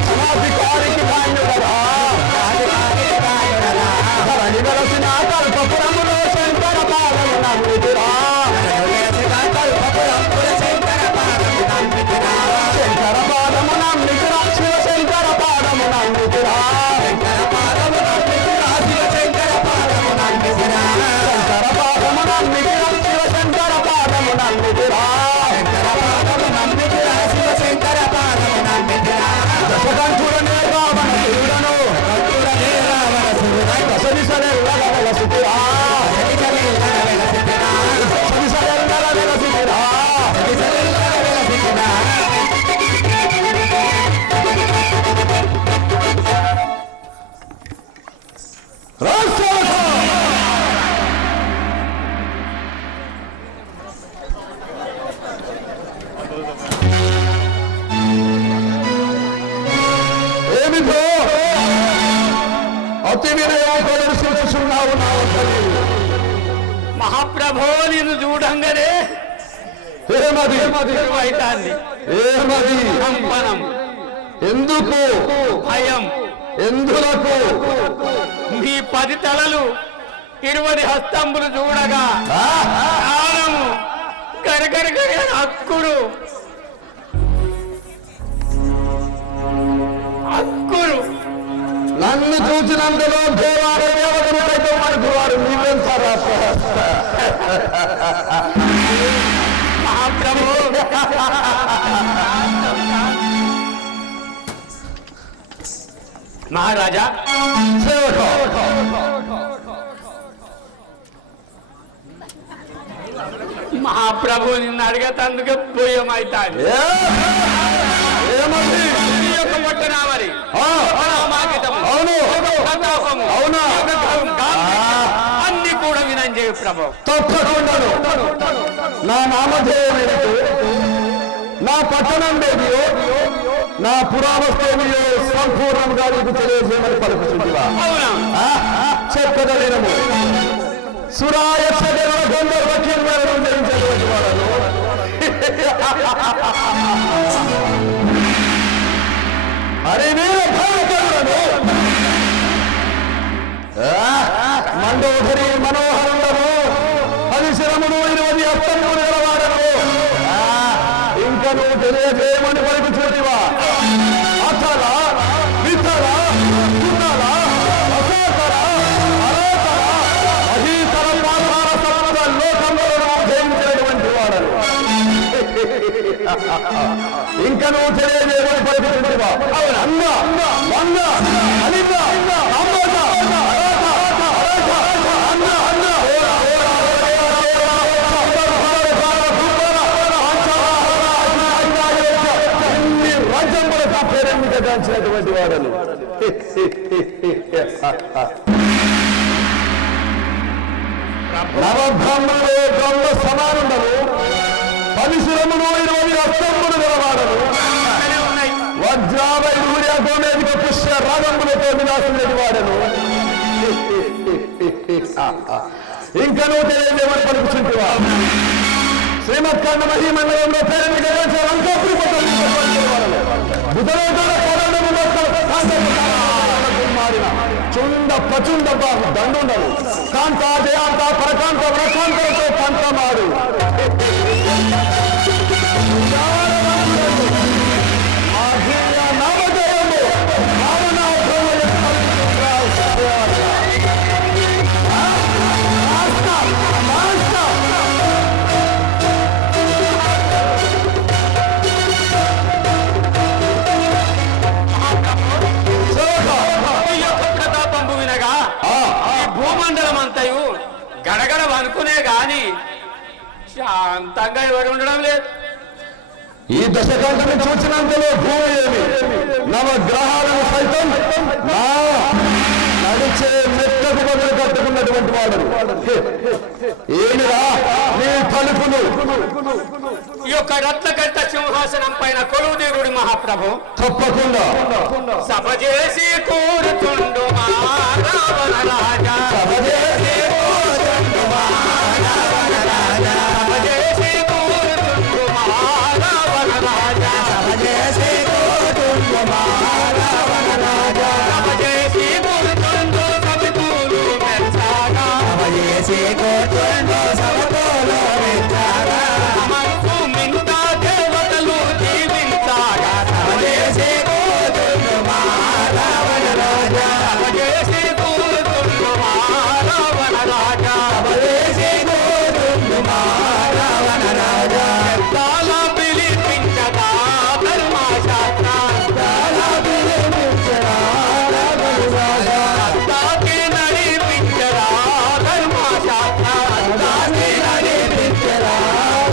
ధనాధికారికి దానుడరా ధరణి వెలసిన కల్పపురములో శంకర పాదము నమ్మితిరా శంకర పాదము నమ్మితిరా శివశంకర పాదము నమ్మితిరా శంకర పాదము నమ్మితిరా శివశంకర పాదము నమ్మితిరా శంకర పాదము నమ్మితిరా శివశంకర పాదము నమ్మితిరా శంకర పాదము నమ్మితిరా శివశంకర పాదము నమ్మితిరా దశకంఠుడనే రావణసురుడను కంఠుడనే రావణసురుడను దశదిశలెల్లల వెలసితిరా దశదిశలెల్లల వెలసితిరా దశదిశలెల్లల వెలసితిరా దశదిశలెల్లల వెలసితిరా ఏమిటో అతి వినయం ప్రదర్శించున్నావు నా తల్లి మహాప్రభో నిన్ను చూడంగానే ఏమది అవుతాంది ఏమది కంపనం ఎందుకు భయం ఎందులకు మీ 10 తలలు 20 హస్తంబులు చూడగా ప్రాణము గరగరగర హక్కురు నన్ను చూసినందులో దేవాలయ దేవతలైతే మనకు వారు నీవెంతారా మహాప్రభు మహారాజా మహాప్రభు నిన్ను అడిగేందుకు భూయమైతాడు ఏమండి మరి అవును అవునా అన్ని కూడా వినంజేవి ప్రభు తప్పకుండాను నా నామధేయం ఏమిటో నా పట్టణం ఏమియో నా పురావస్తేమియో సంపూర్ణంగా నీకు తెలియజేయమని పలుకుతుందివా అవునా చెప్పగలిగినము సురాయక్ష దేవర గంధర్వ కిరణాలను ధరించేటువంటి వాళ్ళను హరివీర భారతరులను మండోధరి మనోహరులను 10 శిరములు 20 హస్తములు గలవాడను ఇంకా నువ్వు తెలియజేయమని పలుకుతుందివా అతల వితల కుతల అసాతల అరాతల అహీతల పాతాల సర్వ లోకములను జయించినటువంటి వాడను ఇంకా నువ్వు తెలియజేయమని పలుకుతుందివా అన్న వంద అనిత అమ్మత అన్న అన్న రాజ్యంలో ప్రేరేపించడానికి వాడను నవబ్రహ్మలో బ్రహ్మ సమానుండను 10 శిరములు 20 హస్తములు గలవాడను వజ్రావైడూర్య గోమేదిక పుష్య రాగములతో విలాసం వాడను ఇంకా నువ్వు తెలియదేమని పలుకుతుంటువా శ్రీమత్కాండ మహీమండలంలో పేరు చుండ ప్రచుండ దండుండలు కాంత జయాంత పరకాంత వరకాంతలతో పంతమాడు గడగడ అనుకునే గాని శాంతంగా ఎవరు ఉండడం లేదు. ఈ దశకాంతని చూసినంతలో భూమి ఏమి నవగ్రహాలను సైతం నడిచే మెత్తకు బదులు కట్టుకున్నటువంటి వాడు ఏమిరా నీ పలుకులు. ఈ యొక్క రత్నకంఠ సింహాసనం పైన కొలువుదీరుడి మహాప్రభు తప్పకుండా సభ చేసి కూర్చుండు మా రావణ రాజా, సభ చేసి కూర్చుండు మా రావణ రాజా, సభ చేసి కూర్చుండు మా రావణ రాజా, సభ చేసి కూర్చుండు మా రావణ రాజా, సభ చేసి కూర్చుండు సభకులు మెచ్చాగా, సభ చేసి కూర్చుండు సభకులు మెచ్చాగా, మనకు మింట దేవతలు జీవించాగా, సభ చేసి కూర్చుండు మా రావణ రాజా, సభ చేసి కూర్చుండు మా రావణ రాజా, సభ చేసి కూర్చుండు మా రావణ రాజా, చాలా పిలిపించగా ధర్మశాస్త్ర, చాలా పిలిపించగా ధర్మశాస్త్ర, దాకి నడిపించరా ధర్మశాస్త్ర, దాకి నడిపించరా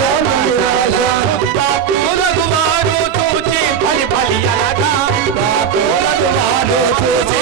ధర్మశాస్త్ర, పూలకు వారు చూచి ఫలి ఫలి అనగా, పూలకు వారు చూచి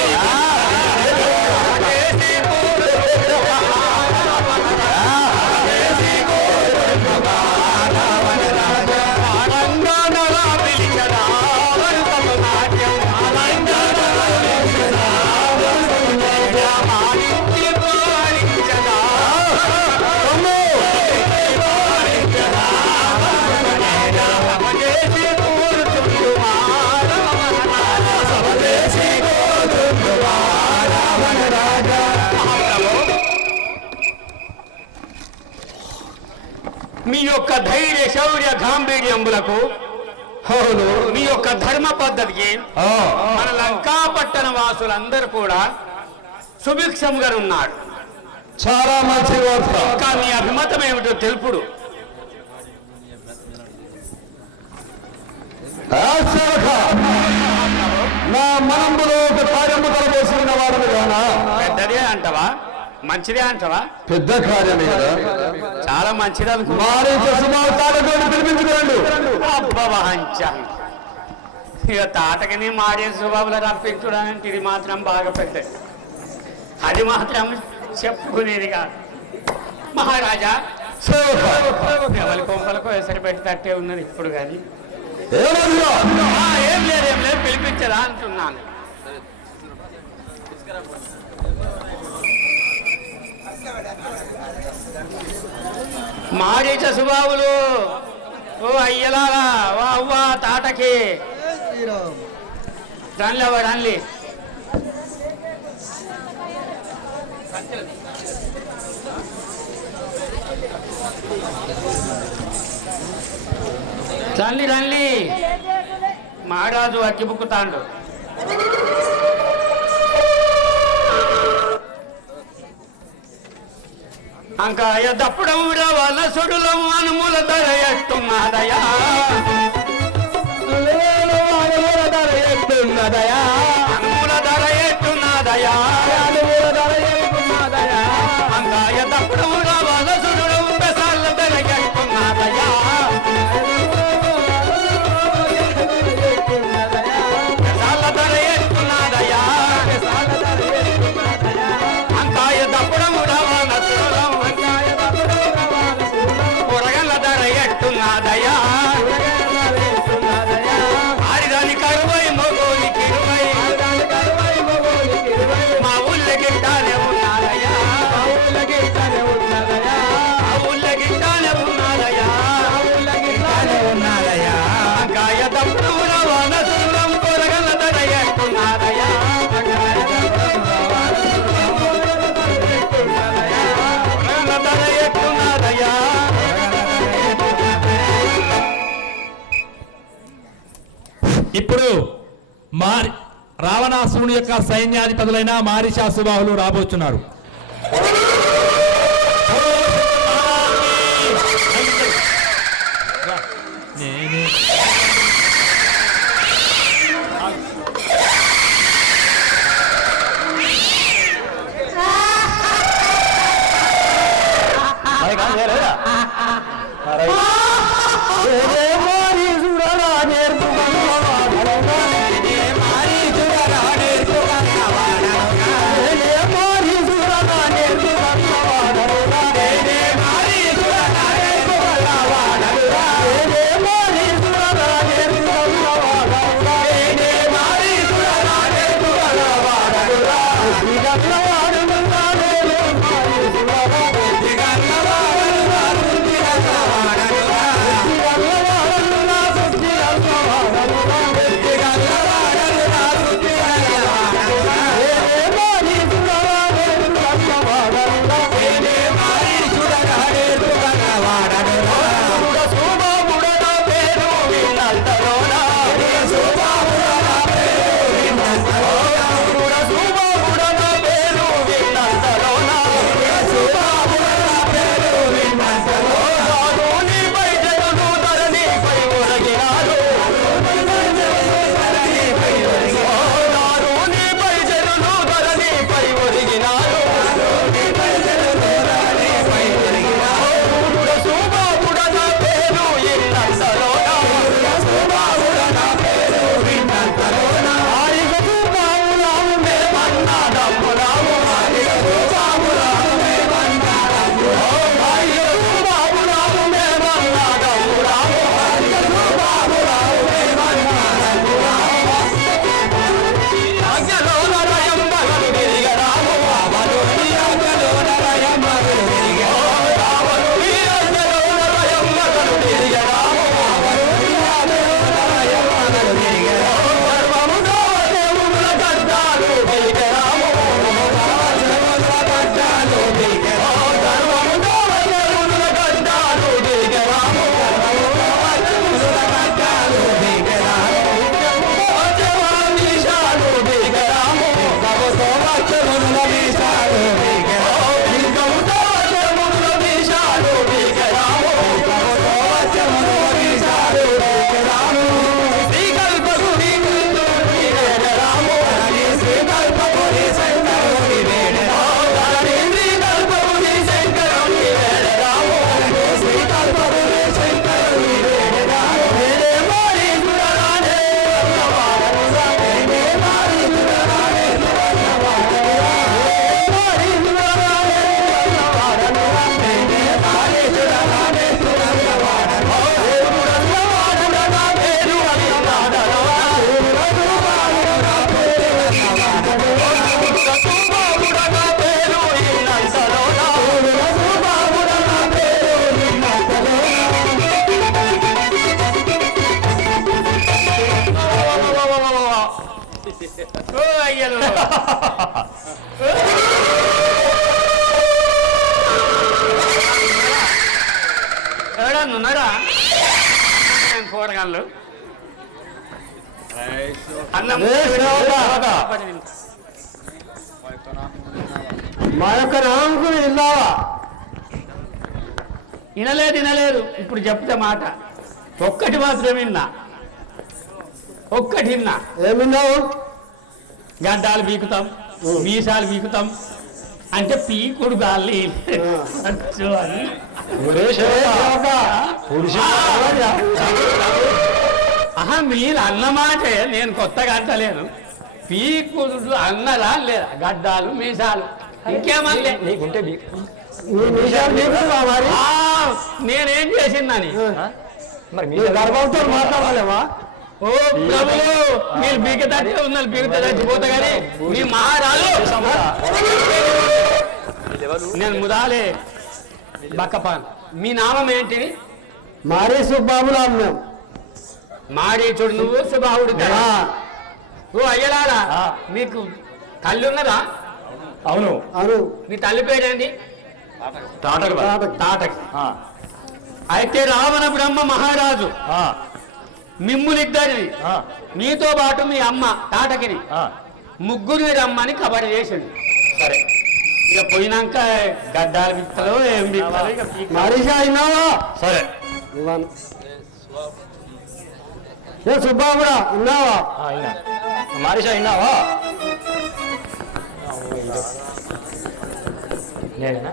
మీ యొక్క ధైర్య శౌర్య గాంభీర్యములకు మీ యొక్క ధర్మ పద్ధతికి మన లంకాపట్టణ వాసులందరూ కూడా సుభిక్షంగా ఉన్నారు. చాలా మంచి వార్త. ఇంకా మీ అభిమతం ఏమిటో తెలుపుడు. నా మనంబులో ఒక కార్యము తలబోసిన వారిని గానా పెద్దదే అంటవా, మంచిదే అంటవా? పెద్ద కార్యమే కదా, చాలా మంచిది అనుకో. పిలిపించుకోండి. అబ్బవహంచ ఇక తాటకిని మాడే స్వభావంలో రప్పించడానికి ఇది మాత్రం బాగా పెద్ద, అది మాత్రం చెప్పుకునేది కాదు. మహారాజా ఎవరి కొంపలకు ఎసరు పెట్టి తట్టే ఉన్నది ఇప్పుడు కానీ ఏం లేదు పిలిపించరా అంటున్నాను. మారీచ సుబాబులు ఓ అయ్యలారా ఓ అవ్వ తాటకి రండి అవ్వ రండి. రండి రండి మహారాజు అక్కిబుక్కుతాండు. అంకాయ దప్పడం రవాల సుడులం అనుమూల ధర ఎట్టున్నదయా, అనుమూల ధర ఎట్టున్నదయా, అనుమూల ధర ఎట్టున్నదయా, అనుమూల ధర ఎట్టున్నదయా, అంకాయ దప్పడం రవాల సుడులం పెసాల ధర ఎట్టున్నదయా, పెసాల ధర ఎట్టున్నదయా, అంకాయ దప్పడం రవాల సుడులం ఎట్టున్నదయా, ఆడిదాని కరువై మొగోని కిరువై రావణాసురుని యొక్క సైన్యాధిపతులైన మారీషా సుబాహులు రాబోతున్నారు. ఉన్నారా కూరగాయలు అన్నం మా యొక్క నామకు విన్నావా? వినలేదు. ఇప్పుడు చెప్తే మాట ఒక్కటి మాత్రం విన్నా. ఏమిన్నావు? గడ్డాలు బీకుతాం, మీసాలు బీకుతాం అంటే పీకుడు గాలి అని మీరు అన్నమాటే నేను కొత్తగా అంటలేను. పీకుడు అన్నదా లేదా? గడ్డాలు మీసాలు ఇంకేమన్నా నీకుంటే నేనేం చేసిందని గర్భంతో మాట్లాడలేమా? ఓ ప్రభు మీరు బీగదట్టే ఉన్నారు, బీగత చచ్చిపోతా కానీ మీ మహారాజు నేను ముదాలే బక్కపాన్. మీ నామం ఏంటి? మారీ సుబ్బాబు నామం. మారీచుడు నువ్వు సుబాహుడు కదా. ఓ అయ్యలారా మీకు తల్లి ఉన్నదా? అవును. మీ తల్లి పేరేంటి? తాటకి. అయితే రావణ బ్రహ్మ మహారాజు మిమ్ములిద్దరిని మీతో పాటు మీ అమ్మ తాటకిని ముగ్గురిని రమ్మని కబడి చేసిండు. సరే ఇక పోయినాక గడ్డాలు బిత్తలు ఏం బిత్తలు ఇక మనిషి అయినావా? సరే ఏ సుబ్బాబురా ఉన్నావా? అయినా మారిష అయినావా? నేనేనా?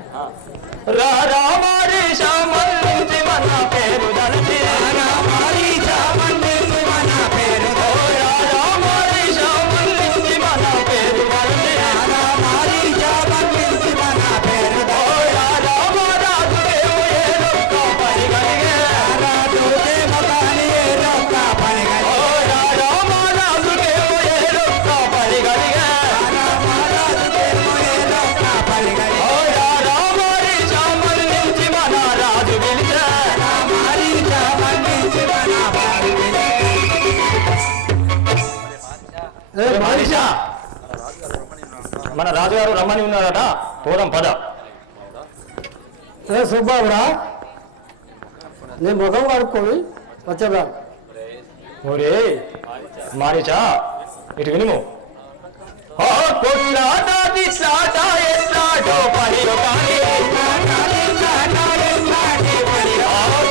రారా మారిష మన్నించి మన పేరు దళచి రారా మారిష మన్నించి మన పేరు రారా మారిష మన్నించి మన పేరు దళచి రారా మారిష మన్నించి మన పేరు రారా మారాజుదేవు ఏ లొక్క పరిగణిగే రారాజుదేవు కాని ఏ లొక్క పరిగణిగే రారా మారాజుదేవు ఏ లొక్క పరిగణిగే రారా మారాజుదేవు ఏ లొక్క పరిగణిగే రారా మారిష మన్నించి మన రాజు పిలిచే రారా మారిష మన్నించి మన రాజు పిలిచే ఏ మనిషి మన రాజుగారు రమ్మని ఉన్నారట, పోదాం పద. ఏ సుబ్బాబురా నీ ముఖం కడుక్కొని వచ్చేదా? ఒరే మారిచా ఇటు వినుము. కొట్లాట తిట్లాట ఎట్లాటో పనిలో కానీ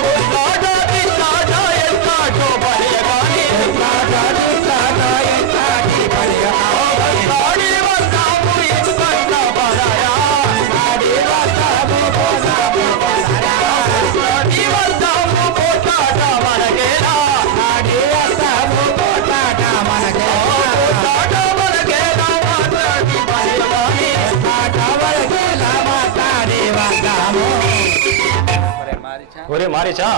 కొట్లాట తిట్లాట ఎట్లాటో పనిలో కానీ నాడి వస్తాము ఎత్తుకొండ పదరా నాడి వస్తాము కొట్లాట మనకేనా నాడి వస్తాము కొట్లాట మనకేనా కొట్లాట మనకేనా మాట్లాడి పనిలో కానీ కొట్లాట మనకేనా మాట్లాడి వస్తాము. ఒరే మారిచా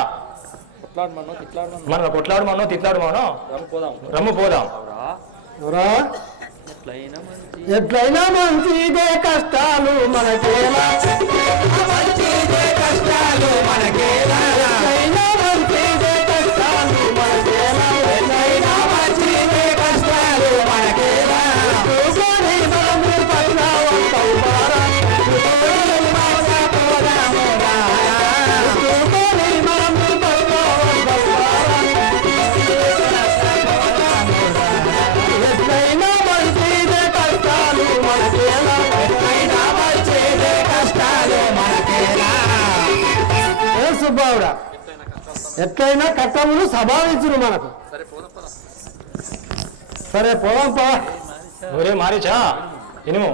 మనం కొట్లాడమనో తిట్లాడమనో రమ్ము పోదాం. రా ఎట్లయినా మంచిదే కష్టాలు మనకేలా మంచిదే కష్టాలు మనకేలా ఎట్లయినా మంచిదే కష్టాలు మనకేలా ఎట్లయినా మంచిదే కష్టాలు మనకేలా చూసుకొని మనము పట్ల వస్తాం బారా చూసుకొని మనము పట్ల వస్తాం బారా ఎట్లయినా మంచిదే కష్టాలు మనకేలా ఎట్లయినా మంచిదే కష్టాలు మనకేలా. ఏ సుబ్బావుడా ఎట్లయినా కట్టములు సభావించును మనకు. సరే పోదాం పా. ఒరే మారిచా ఇనుము.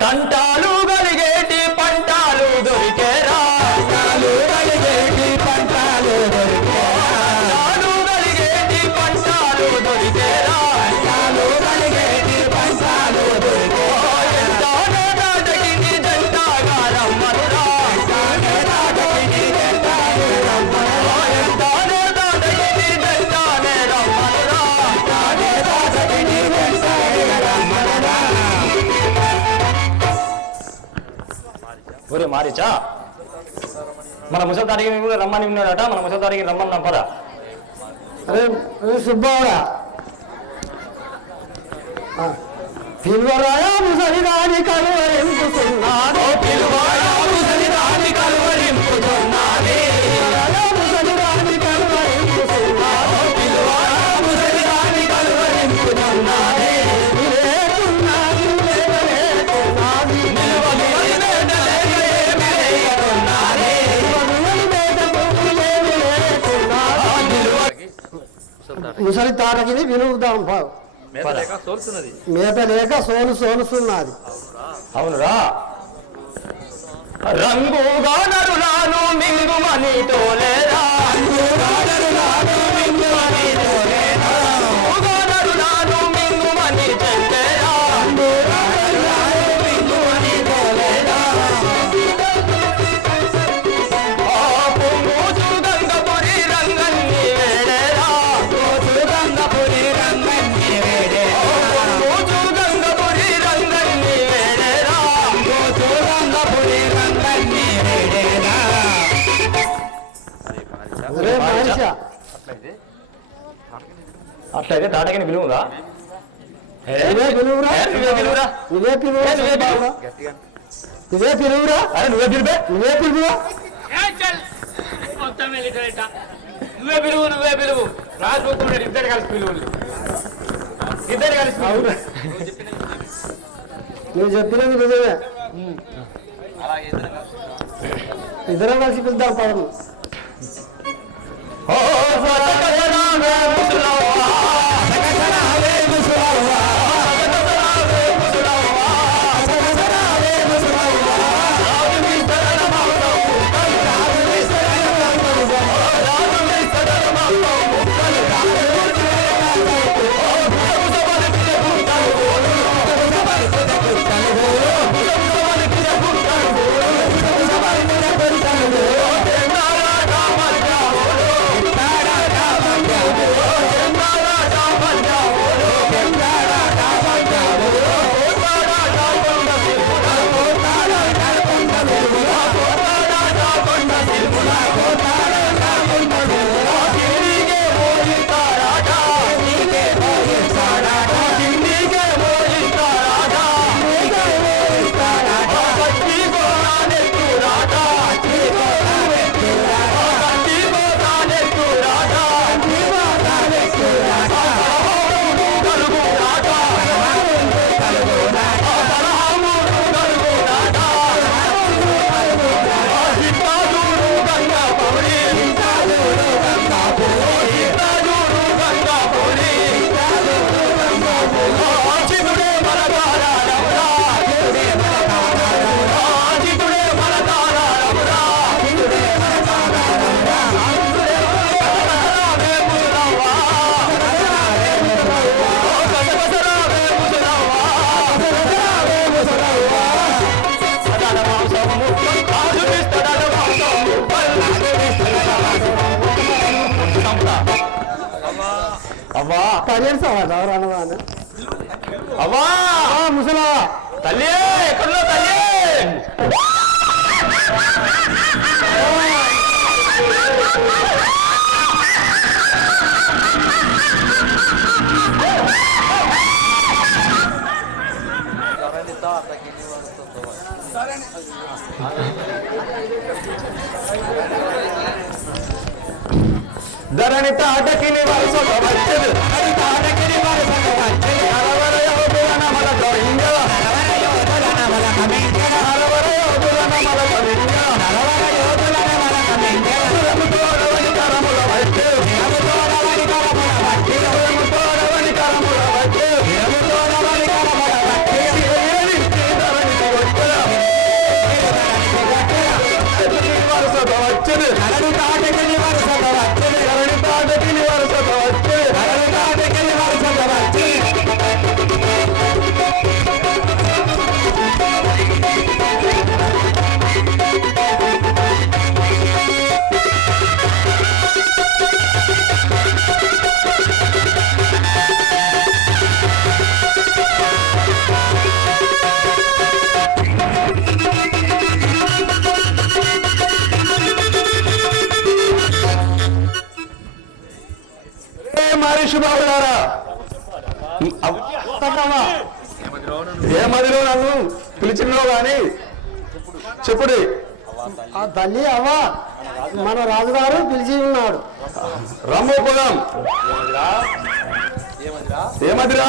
తంటాలు గలిగేటి పంటాలు దొరికేరా తంటాలు గలిగేటి పంటాలు దొరికేరా తంటాలు గలిగేటి పంటాలు దొరికేరా తంటాలు గలిగేటి పంటాలు దొరికేరా ఎంతానే దాటకిని జంటగా రమ్మనురా ఎంతానే దాటకిని జంటగా రమ్మనురా ఎంతానే దాటకిని జంటనే రమ్మనురా ఎంతానే దాటకిని జంటగా రమ్మనురా. ఒరే మారిచా మన ముసలి తారీఖు కూడా రమ్మని ఉన్నాడట, మన ముసలి తారీఖు రమ్మన్నాం పద. అరే సుబ్బావుడా పిల్వరాయా ముసలి రాని కలువరింపుతున్నాడు పిలువారా ముసలి రాని కలువరింపుతున్నాడే పిల్వరాయా ముసలి రాని కలువరింపుతున్నాడు పిలువారా ముసలి రాని కలువరింపుతున్నాడే లేకున్నాడు లేకున్నాడు నిలువని వదిలేట లేక ఏమి లేకున్నాడే ముసలి తాటకిని వినుగుదాం మేత లేక సోలుస్తున్నది. అవునురా రంగుగా నరులాను మింగుమని తోలేరా రంగుగా నరులాను మింగుమని తోలేరా రంగుగా నరులాను మింగుమని చెల్లేరా రంగుగా నరులాను మింగుమని తోలేరా పొంగోచు గంగపురి రంగన్ని వేడేరా పొంగోచు గంగపురి రంగన్ని వేడేరా పొంగోచు గంగపురి రంగన్ని వేడేరా పొంగోచు గంగపురి రంగన్ని వేడేరా. అరే మనిషి అట్లయితే తాటకిని పిలువురా నువ్వే పిలువురా నువ్వే పిలువురా నువ్వే పిలువురా నువ్వే పిలువురా అరే నువ్వే పిలిపే నువ్వే పిలువురా మొత్తం వెళ్ళిట నువ్వే పిలువు రాజు ఇద్దరు కలిసి పిలువులు ఇద్దరు కలిసి నువ్వు చెప్పినది నిజమే. ఇద్దరం కలిసి పిలుద్దాం పదము. అవ్వా పర్యటన అన్నదా అవ్వా ముసలా తల్లి ఎక్కడో తల్లి ధరణి తాటకిని వరుసగా వచ్చేది తాటకిని వరుసగా వచ్చేది అరవరయోధులన మన గోవింద అరవరయోధులన మన కమింగ అరవరయోధులన మన కమింగ అరవరయోధులన మన కమింగ సురముతోడవని కరముల వచ్చే సురముతోడవని కరముల వచ్చే సురముతోడవని కరముల వచ్చే సురముతోడవని కరముల వచ్చే వరుసగా వచ్చేది ధరణి తాటకిని వరుసగా వచ్చేది ధరణి తాటకిని వరుసగా వచ్చేది ధరణి తాటకిని వరుసగా వచ్చేది మహర్షి బాబులారా ఏ మదిలో నన్ను పిలిచినావు గాని చెప్పుడి ఆ తల్లి అవ్వ మన రాజుగారు పిలిచి ఉన్నాడు. రమ్ము పోదాం ఏమదిరా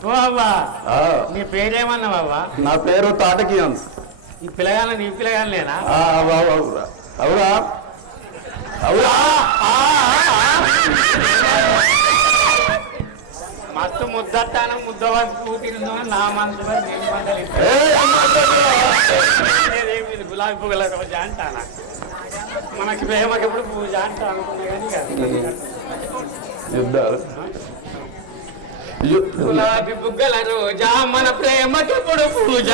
ఓ అవ్వా ఆ, నీ పేరేమన్నావు అవ్వా? నా పేరు తాటకియం ఈ పిల్లగానే నీ పిల్లగానేనా? అవురా అవురా అవురా మస్తు ముద్దత్తాను ముద్దవాసి కూతురుందో నా మనసులో నేను మందలి గులాబీ పువ్వుల రోజు అంటానా మనకి ప్రేమకి ఎప్పుడు పూజ అంటా అనుకున్నా కానీ యుద్ధాలు గులాబీ బుగ్గల రోజా మన ప్రేమకెప్పుడు పూజ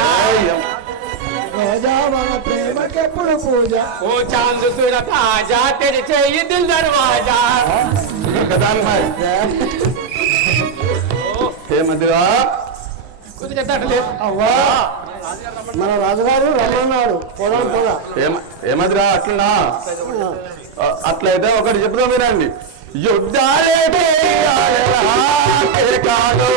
రోజా మన ప్రేమకెప్పుడు పూజ ఓ చాందు సుర తాజా తెరి చెయ్యి దిల్ దర్వాజా ఏమదిరా కుదిరే తట్టలేదు అవ్వా మన రాజుగారు రమ్మన్నాడు. పోదాం పోదా. ఏమదిరా అట్లనా అట్లయితే ఒకటి చెప్తాం వినండి. యుద్ధాలే కాదు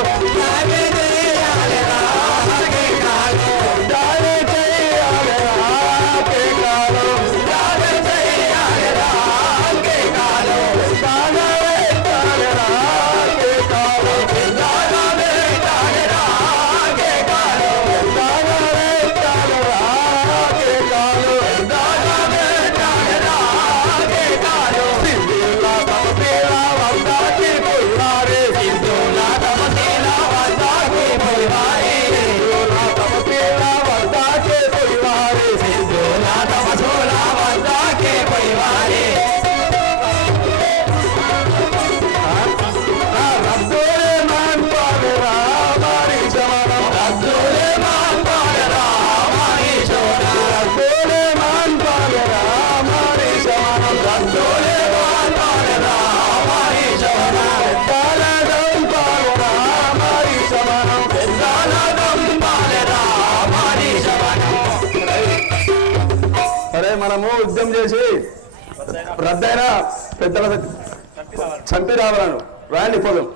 మనము యుద్ధం చేసి రద్దయిన పెద్దల చంపి రావాలను రాండి పోదాం.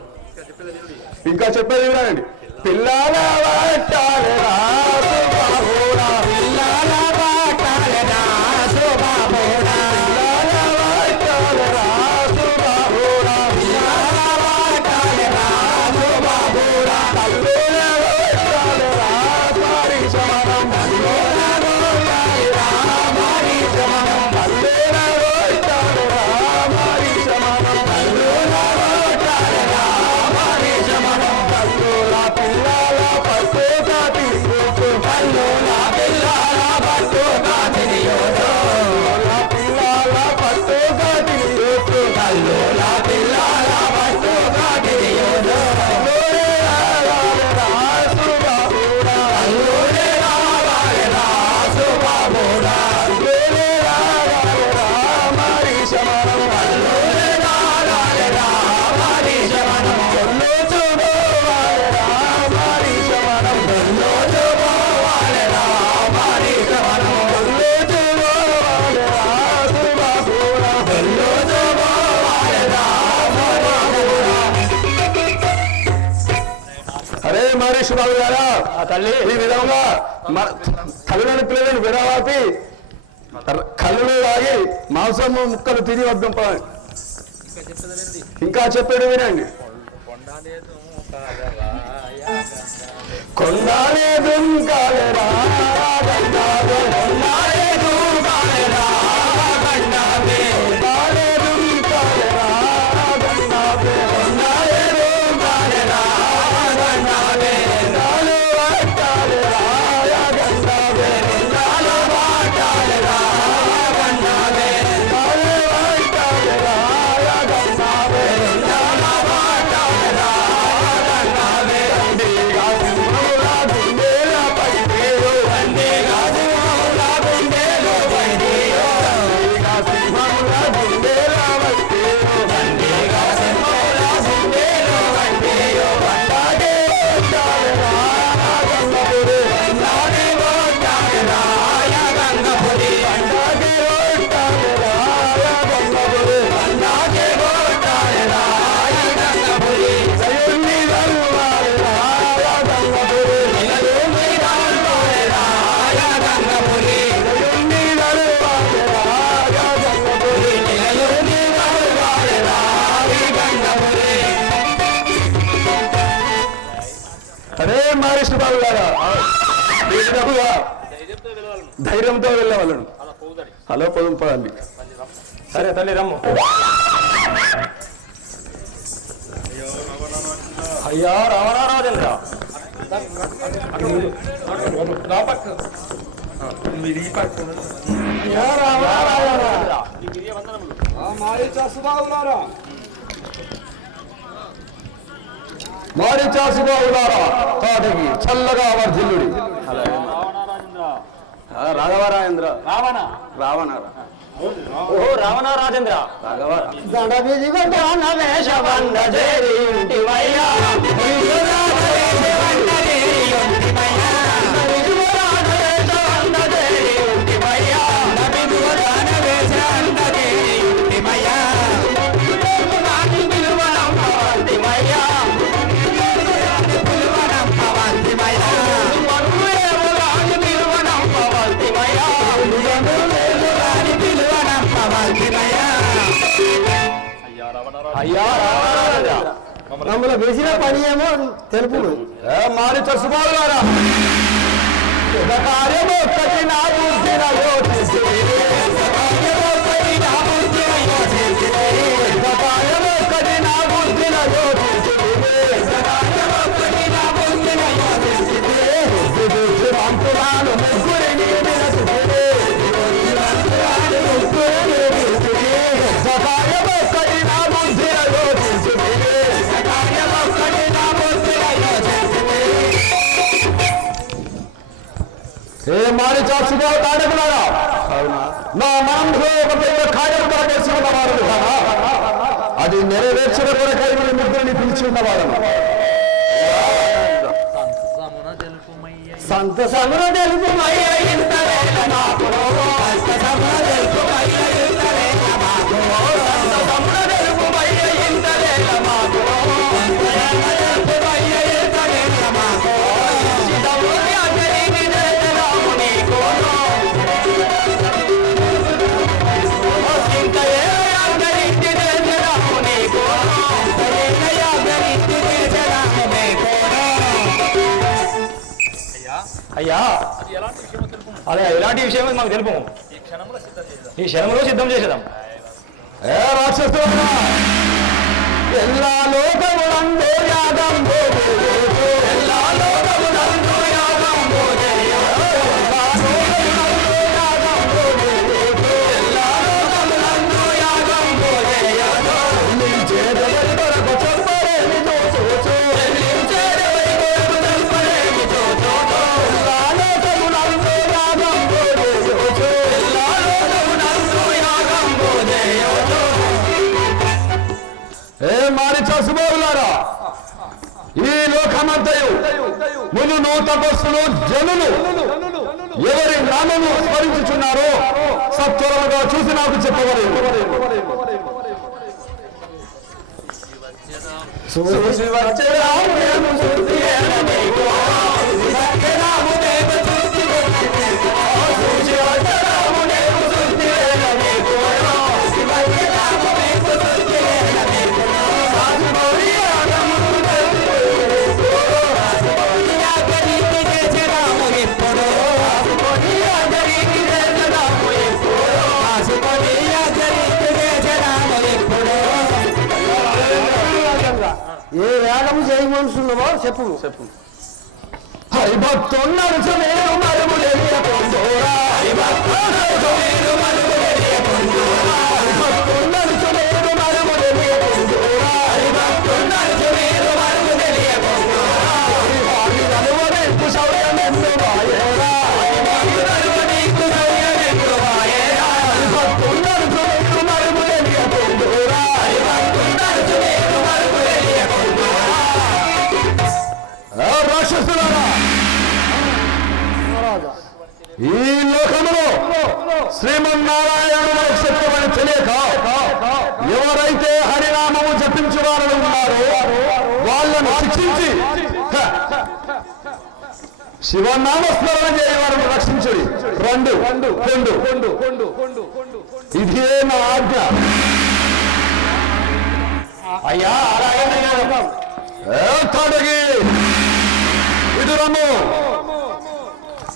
ఇంకా చెప్పేది వినండి. పిల్లల పట్టాలెరా శోభాబోడా, పిల్లల పట్టాలెరా శోభాబోడా, పిల్లల పట్టాలెరా శోభాబోడా, పిల్లల పట్టాలెరా శోభాబోడా, తల్లుల పట్టాలెరా మారి సమరం, తల్లుల పట్టాలెరా మారి సమరం, తల్లుల పట్టాలెరా మారి సమరం, తల్లుల పట్టాలెరా మారి సమరం, తల్లుల పిల్లల పట్టుగా తీసుకు, తల్లుల పిల్లల పట్టుగా తిరియోదు, పిల్లల పట్టుగా తిరియోదు, తల్లుల పిల్లల పట్టుగా తిరియోదు, అరే మహేష్ బాబు గారా తల్లి ఈ విధంగా తల్లిని పిల్లలను విడవాపి కళ్ళు తాగి మాంసము ముక్కలు తిరిగి వద్దాం. ఇంకా చెప్పాడు వినండి. కొండాలేదు కాలేరా గండాదే, కొండాలేదు కాలేరా గండాదే, కొండాలేదు కాలేరా గండాదే, కొండాలేదు కాలేరా గండాదే, కొండాలు పట్టాలేరా గండాదే, కొండాలు పట్టాలేరా గండాదే, కొండాలు పట్టాలేరా గండాదే, కొండాలు పట్టాలేరా గండాదే, దండిగా సింహముల గుండెల పైదేరు, దండిగా సింహముల గుండెల పైదేరు, దండిగా సింహముల గుండెల పైదేరు, దండిగా సింహముల గుండెల పైదేరు, బండాగే వచ్చాలేరా గంగపురి, బండాగే వచ్చాలేరా గంగపురి, బండాగే వచ్చాలేరా గంగపురి, బండాగే వచ్చాలేరా గంగపురి, జయుని గల్వాలేరా గంగపురి, జయుని గల్వాలేరా గంగపురి, జయుని గల్వాలేరా గంగపురి, జయుని గల్వాలేరా గంగపురి. అరే మహేష్ బాబు గారా ధైర్యంతో వెళ్ళేవాళ్ళను. హలో పొదుపు పదండి. సరే తల్లి రమ్ము. అయ్యా రావణా రాజేంద్ర అయ్యా రావణా రాజేంద్ర మారి చాసుబాబులారా తాటకి చల్లగా వర్ధిల్లుడి. రాఘవరాజేంద్ర రావణ రావణ ఓ రావణ రాజేంద్ర రాఘవ గణవిధి గొడ్డాన వేషవండ చేరి ఉంటివయ్యా, అయ్యా మమ్మల్ని వేసిన పని ఏమో తెలుపు. మారి చసుబాబులారా కార్యము ఒక్కటి నా బుద్ధిన యోచించి, కార్యము ఒక్కటి నా బుద్ధిన యోచించి, కార్యము ఒక్కటి నా బుద్ధిన యోచించి, కార్యము ఒక్కటి నా బుద్ధిన యోచించి, మంత్రురాలు ముగ్గురిని వినసుకుని, ముగ్గురిని వినసుకుని, కార్యము ఒక్కటి నా బుద్ధిన యోచించి, కార్యము ఒక్కటి నా బుద్ధిన యోచించి. ఏ మారి చాసుగా తాడకులారా నా మనసులో ఒక పెద్ద కార్యం కొరకేసి ఉన్నవాడు కదా, అది నెరవేర్చిన కొరకై ముగ్గురిని పిలిచి ఉన్నవాడు. సంతసమున తెలుపు అయ్యా అదే ఎలాంటి విషయం మాకు తెలుపు ఈ క్షణంలో సిద్ధం చేసేదాం ఏ రాక్షసుడా ఎల్లా లోకములందు యాగం ఎల్లా లోకములందు యాగం ఏ మారి చసుబాబులారా ఈ లోకమంతయు మును తపస్సులు జనులు ఎవరి నామము స్మరించుచున్నారో సత్వరముగా చూసి నాకు చెప్పవలేదు ఏ యాగము చేయమనుకున్నావో చెప్పు హరిభక్తున్నారు నేను మరుములేయకుందోరా హరిభక్తున్నారు నేను మరుములేయకుందోరా హరిభక్తున్నారు నేను మరుములేయకుందోరా హరిభక్తున్నారు నేను మరుములేయకుందోరా హరి నలువరేకు సౌర్యమెందు వాయేరా హరి నలువరేకు సౌర్యమెందు వాయేరా హరిభక్తున్నారు నేను మరుములేయకుందోరా హరిభక్తున్నారు నేను మరుములేయకుందోరా రాక్షసులారా ఈ లోకములో శ్రీమన్నారాయణుడు సత్యమని తెలియక ఎవరైతే హరినామము జపించువారని ఉన్నారో వాళ్ళను శిక్షించి శివనామస్మరణ చేయవారిని రక్షించుడి రెండు ఇదే నా ఆజ్ఞ అయ్యా అలాగే తొడగి విదురము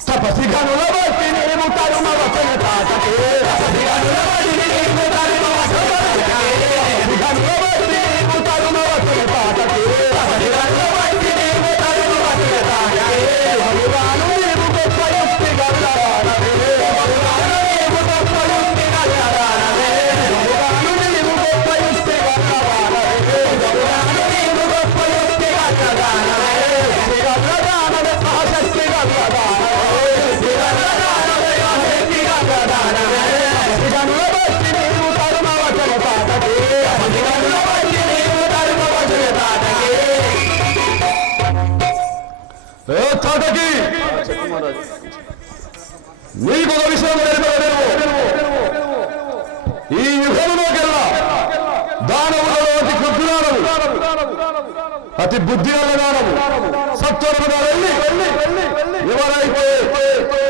తపసి గనుల బట్టి నీవు తరుమ వచన తాటకే తపసి గనుల బట్టి నీవు తరుమ వచన తాటకే తపసి గనుల బట్టి నీవు తరుమ వచన తాటకే తపసి గనుల బట్టి నీవు తరుమ వచన తాటకే భగవాను నీవు గొప్ప యుక్తి గల్లవాడవే భగవాను నీవు గొప్ప యుక్తి గల్లవాడవే భగవాను నీవు గొప్ప యుక్తి గల్లవాడవే భగవాను నీవు గొప్ప యుక్తి గల్లవాడవే గల్లవాడవే ఆసక్తి గల్లవాడవే గల్లవాడవే ఆసక్తి గల్లవాడవే గనుల బట్టి నీవు తరుమ వచన తాటకే గనుల బట్టి నీవు తరుమ వచన తాటకే తాటకి నీకు ఒక విషయం తెలియదు ఈ యుగంలోకెల్లా దానవులలో అతి కృత్యురాలవు అతి బుద్ధి గల దానవు సత్వరముగా వెళ్ళి ఎవరైతే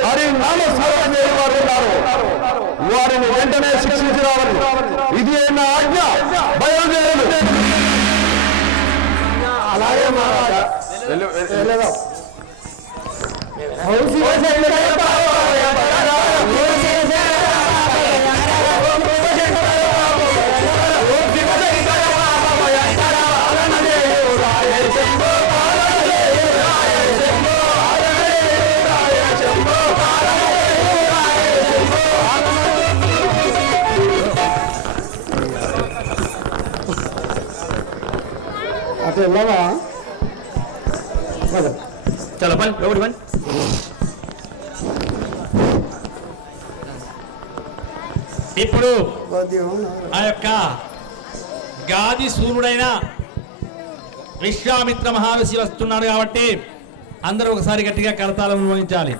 హరి నామస్మరణ చేయవారు ఉన్నారో వారిని వెంటనే శిక్షించి రావాలి ఇది నా ఆజ్ఞ బయలుదేరదు అలాగే మహారాజా వెళ్ళదాం అటు వెళ్ళవా చలో పని ఒకటి పని ఇప్పుడు ఆ యొక్క గాది సూర్యుడైన విశ్వామిత్ర మహర్షి వస్తున్నాడు కాబట్టి అందరూ ఒకసారి గట్టిగా కరతాళం వహించాలి.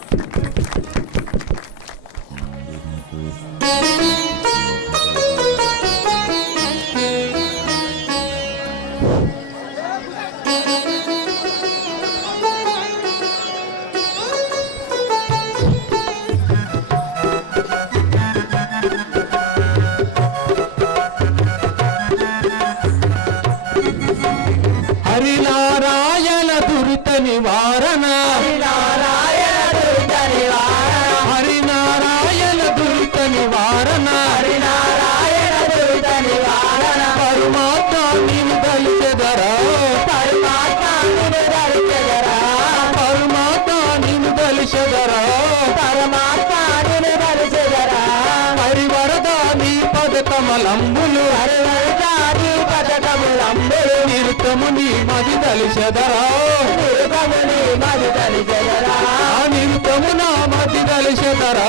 హరినారాయణ దురిత నివారణ హరినారాయణ మది దలిచెదరా నిరుతముని మది దలిచెదరా నిరుతము నా మది దలిచెదరా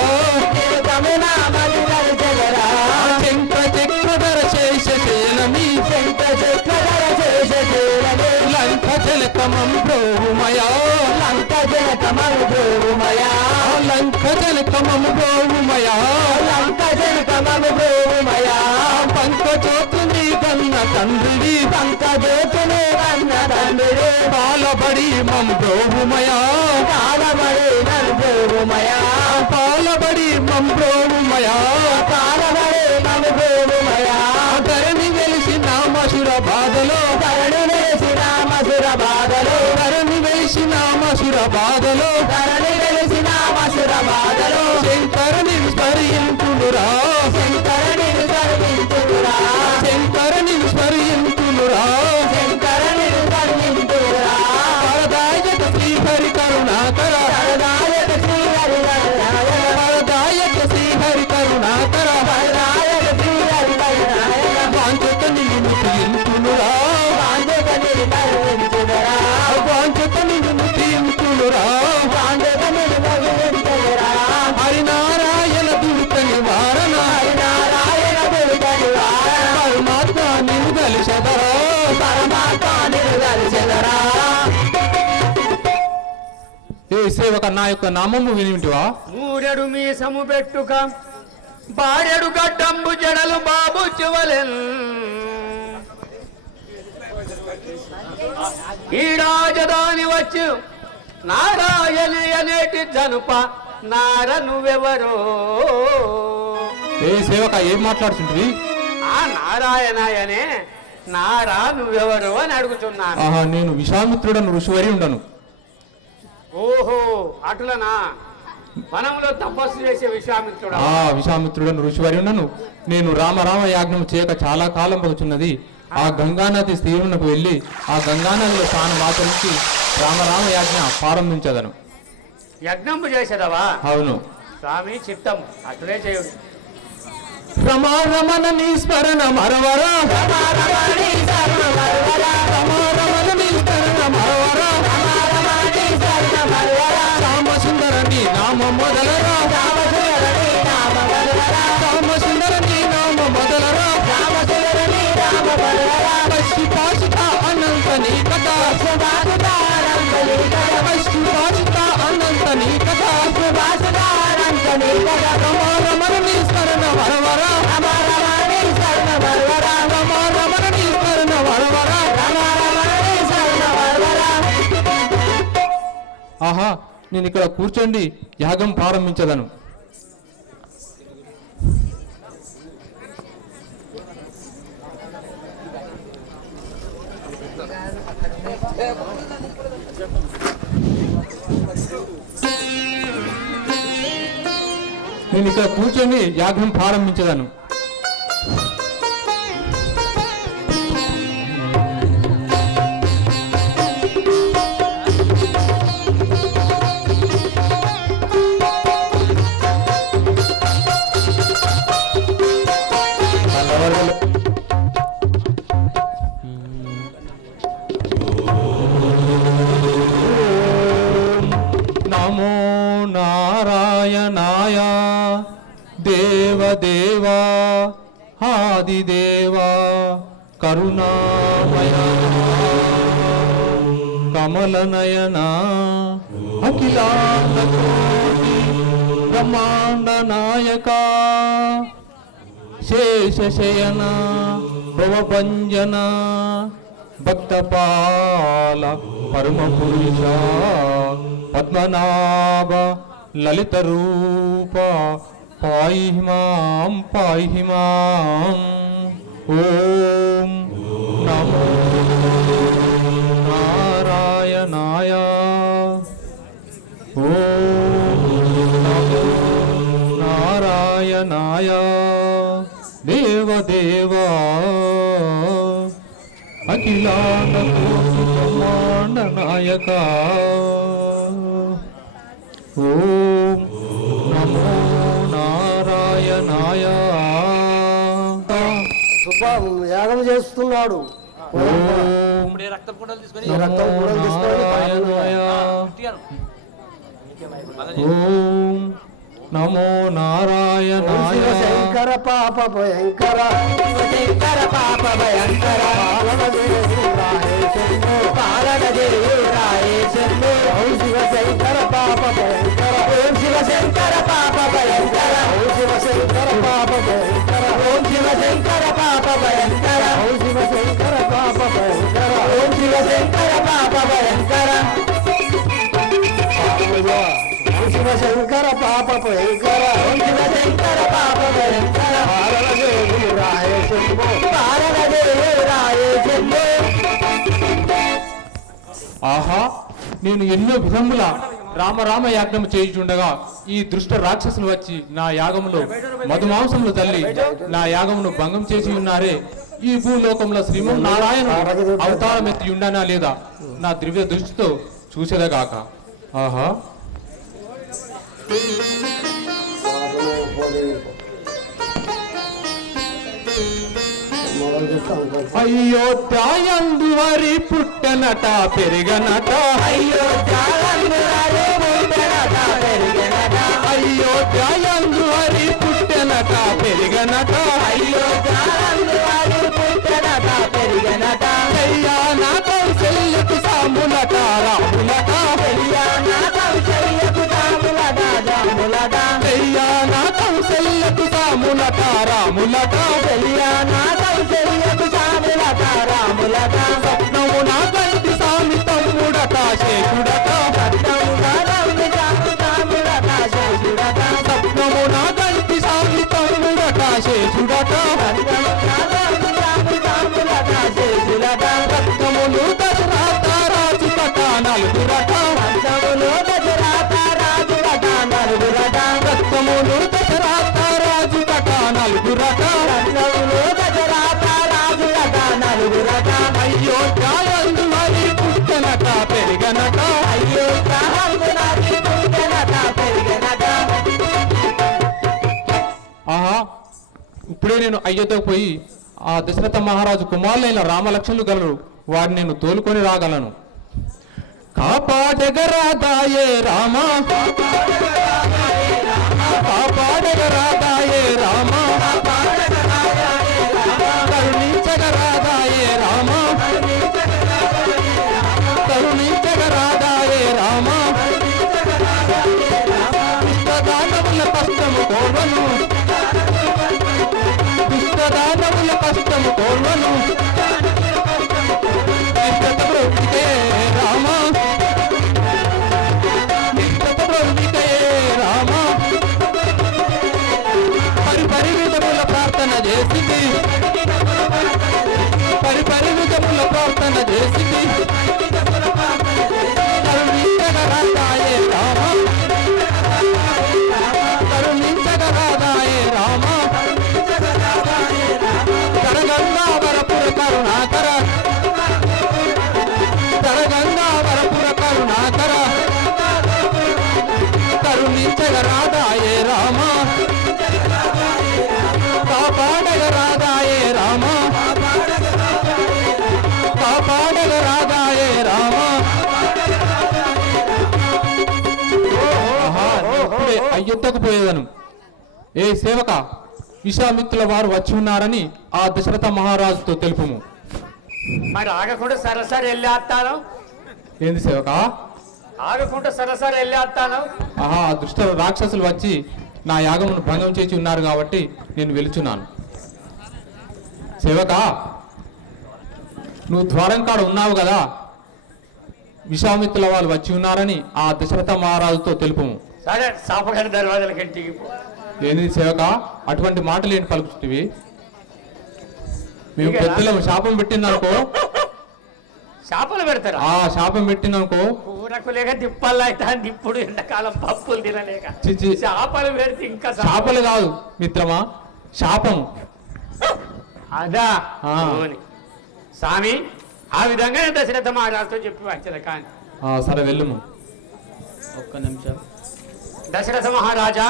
నిరుతమున మది దలిచెదరా శంఖ చక్రధర శేషశీలమి శంఖ చక్రధర శేషశీలమి లంక జలకమం బ్రోమయా లంక జనకమము బ్రోమయా లంక జలకమం బ్రోమయా లంక జనకమము బ్రోమయా పంకజోతుని కన్న తండ్రి పంకజోతుని కన్న తండ్రి పాలబడి మం బ్రోమయా కాలబడి నన్ను బ్రోమయా పాలబడి మం బ్రోమయా కాలబడి నన్ను బ్రోమయా ధరణి వెలిసి నామసుర బాధలో ధరణి వెలిసిన మసుర బాధలో ధరణి వెలిసి నామసుర బాధలో ధరణి వెలిసిన మసుర బాధలో శంకరుని స్మరింతునురా శంకరుని విసర్జించురా శంకరుని స్మరింతునురా శంకరుని విసర్జించురా వరదాయక శ్రీహరి కరుణాకర వరదాయక శ్రీహరి వరదాయక వరదాయక శ్రీహరి కరుణాకర వరదాయక శ్రీహరి వరదాయక వాంఛత నిన్ను తీర్చునురా వాంఛత నిలువరించురా వాంఛత నిన్ను తీర్చునురా వాంఛత నిలువరించురా హరినారాయణ దురిత నివారణ హరినారాయణ దురిత నివారణ పరమాత్మ నిన్ను దలిచెదరా పరమాత్మ నిన్ను దలిచెదరా ఏ సేవక నా యొక్క నామము వినింటివా మూడెడు మీసము పెట్టుక బారెడు గడ్డంబు జడలు బాబు చువలెన్ ఈడాజదాని వచ్చు నారాయణ అనేటి జనుప నార నువ్వెవరో ఏ సేవక ఏం మాట్లాడుతుంటివి ఆ నారాయణాయనే నారా నువ్వెవరు అని అడుగుతున్నాను. ఆహా నేను విశ్వామిత్రుడను ఋషివరి ఉండను. ఓహో అటులనా వనంలో తపస్సు చేసే విశ్వామిత్రుడు. విశ్వామిత్రుడను ఋషివరి ఉండను. నేను రామ యాజ్ఞం చేయక చాలా కాలం పడుచున్నది. ఆ గంగానది తీరునకు వెళ్ళి ఆ గంగానదిలో స్నానం ఆచరించి రామ యాజ్ఞ ప్రారంభించదను. యజ్ఞంపు చేసేదవా? అవును స్వామి చిత్తం అటులే చేయుడు. రమణ నీ స్మరణ మరవరా రమణ నీ స్మరణ మరవరా రామసుందర నీ నామ మొదలరా రామసుందర నీ నామ మొదలరా పశుపాషిత అనంత నీ కథ పశుపాషిత అనంత నీ కథ రమణ నీ స్మరణ మరవరా రమణ నీ స్మరణ మరవరా. ఆహా నేను ఇక్కడ కూర్చోండి యాగం ప్రారంభించదను. నేను ఇక్కడ కూర్చొని యాగం ప్రారంభించదను. నమో నారాయణాయ దేవదేవా ఆదిదేవా కరుణామయ కమలనయన అఖిలాండకోటి బ్రహ్మాండ నాయక శేషశయన భవభంజన భక్తపాల పరమ పురుష పద్మనాభ లలిత రూప పాయి మాం ఓం నమో నారాయణాయ ఓం నమో నారాయణాయ దేవదేవా అఖిలాండ కోటి బ్రహ్మాండ నాయక ఓం నమో నారాయణాయ. యాగం చేస్తున్నాడు. ఇప్పుడు ఈ రక్తం కుండలు తీసుకొని ఈ రక్తం కూడలు తీసుకొని ఓం నమో నారాయణాయ శంకర పాప భయంకర శంకర పాప భయంకర పాలన రాయే శంభో ఓం శివ శంకర పాప భయంకర ఓం శివ శంకర పాప భయంకర ఓం శివ శంకర పాప భయంకర ఓం శివ శంకర పాప భయంకర ఓం శివ శంకర పాప భయంకర ఓం శివ శంకర పాప భయంకర ఓం శివ శంకర పాప భయంకర ఓం శివ శంకర పాప భయంకర పాలనదేవులు రాయే శంభో రాయే శంభో ఆహా నేను ఎన్నో విధముల రామరామ యాగం చేయుచుండగా ఈ దుష్ట రాక్షసులు వచ్చి నా యాగములో మధుమాంసములు తల్లి నా యాగమును భంగం చేసి ఉన్నారే. ఈ భూలోకంలో శ్రీమన్నారాయణ అవతారం ఎత్తి ఉండనా లేదా నా దివ్య దృష్టితో చూసేదగాక. ఆహా అయోధ్యాయందు వరి పుట్టనట పెరిగనట అయోధ్యాయందు వరి పుట్టనట పెరిగనట కళ్యాణ కౌశల్యకు సాములట రాములట కళ్యాణ కౌశల్యకు సాములట రాములట స్వప్నము నా కంటి సామి తమ్ముడట శేషుడట స్వప్నము నా కంటి సామి తమ్ముడట శేషుడట రక్తములు దశరథ రాజు కట నలుగురట రక్తములు దశరథ రాజు కట నలుగురట అయోధ్యాయందు మరి పుట్టనట పెరిగనట ఆహా ఇప్పుడే నేను అయ్యతో పోయి ఆ దశరథ మహారాజు కుమారులైన రామలక్ష్మణులు గలరు వారిని నేను తోలుకొని రాగలను. కాపాడగరాదాయే రామ కాపాడగరాదాయే రామ కరుణించగరాదాయే రామ కరుణించగరాదాయే రామ దుష్టదానవుల కష్టము కోర్వను దుష్టదానవుల కష్టము కోర్వను రామ రామ పరి విధముల ప్రార్థన చేసి పరి విధముల ప్రార్థన చేసి కరుణించగరాదాయే రామ కరుణించగరాదాయే రామ కరగంగావరపుర కరుణాకర కరగంగావరపుర కరుణాకర కరుణించగరాదాయే రామ కాపాడగరాదాయే రామ కాపాడగరాదాయే రామ. ఇప్పుడే అయ్యొద్దకు పోయేదను. ఏ సేవక విశ్వామిత్రుల వారు వచ్చి ఉన్నారని ఆ దశరథ మహారాజుతో తెలుపుము. మరి ఆగకుండా సరసరి వెళ్ళేస్తాను ఏంది సేవక? ఆగకుండా సరసరి వెళ్ళేస్తాను. ఆహా ఆ దుష్ట రాక్షసులు వచ్చి నా యాగమును భంగం చేసి ఉన్నారు కాబట్టి నేను వెలుచున్నాను. సేవక నువ్వు ద్వారం కాడ ఉన్నావు కదా, విశ్వామిత్రుల వాళ్ళు వచ్చి ఉన్నారని ఆ దశరథ మహారాజుతో తెలుపుము. సరే సాపగారి దర్వాజాలకి ఇంటికి ఏంది సేవక అటువంటి మాటలు ఏంటి పలుకుతుంది? మేము పెద్దలకు శాపం పెట్టిందనుకో, చేపలు పెడతారా? ఆ శాపం పెట్టిందనుకో కూరకు లేక దిప్పలు అయితే ఇప్పుడు ఎండాకాలం పప్పులు తినలేక చిచి. చేపలు పెడితే ఇంకా శాపలు కాదు మిత్రమా, శాపం. అదా ఆ. అవును. స్వామి ఆ విధంగా దశరథ మహారాజుతో చెప్పి వచ్చేది కానీ సరే వెళ్ళుము. ఒక్క నిమిషం. దశరథ మహారాజా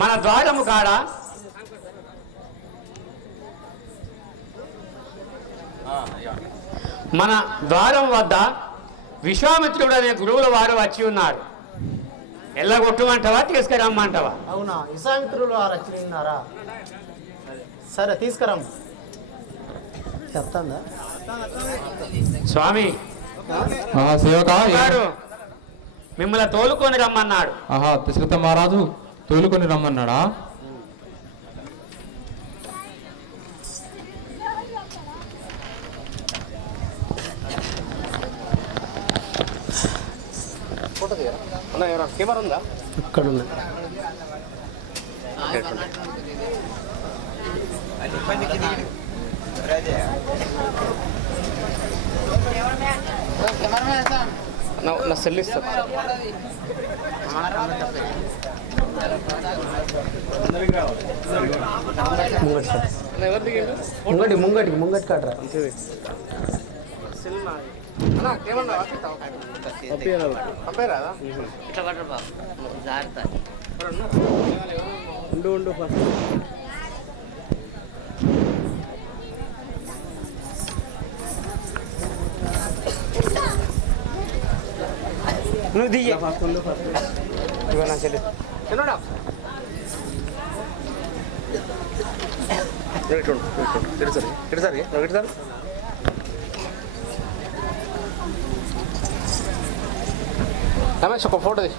మన ద్వారము కాడ మన ద్వారం వద్ద విశ్వామిత్రుడు అనే గురువుల వారు వచ్చి ఉన్నారు. ఎల్లగొట్టమంటావా తీసుకురమ్మంటావా? అవునా, విశ్వామిత్రులు వారు వచ్చినారా? సరే తీసుకురమ్మ. చెప్తాందా స్వామి సేవక గారు మిమ్మల్ని తోలుకొని రమ్మన్నాడు. ఆహా, దశరథ మహారాజు తోలుకొని రమ్మన్నాడా? కెమెరా ఉందా? ఇక్కడ ఉంది. నా సెల్ ఇస్తా. ముంగటి కాడరా. ఉండు ఫస్ట్. నువ్వు దియ్య రమేష్ ఒక ఫోటో తీసి.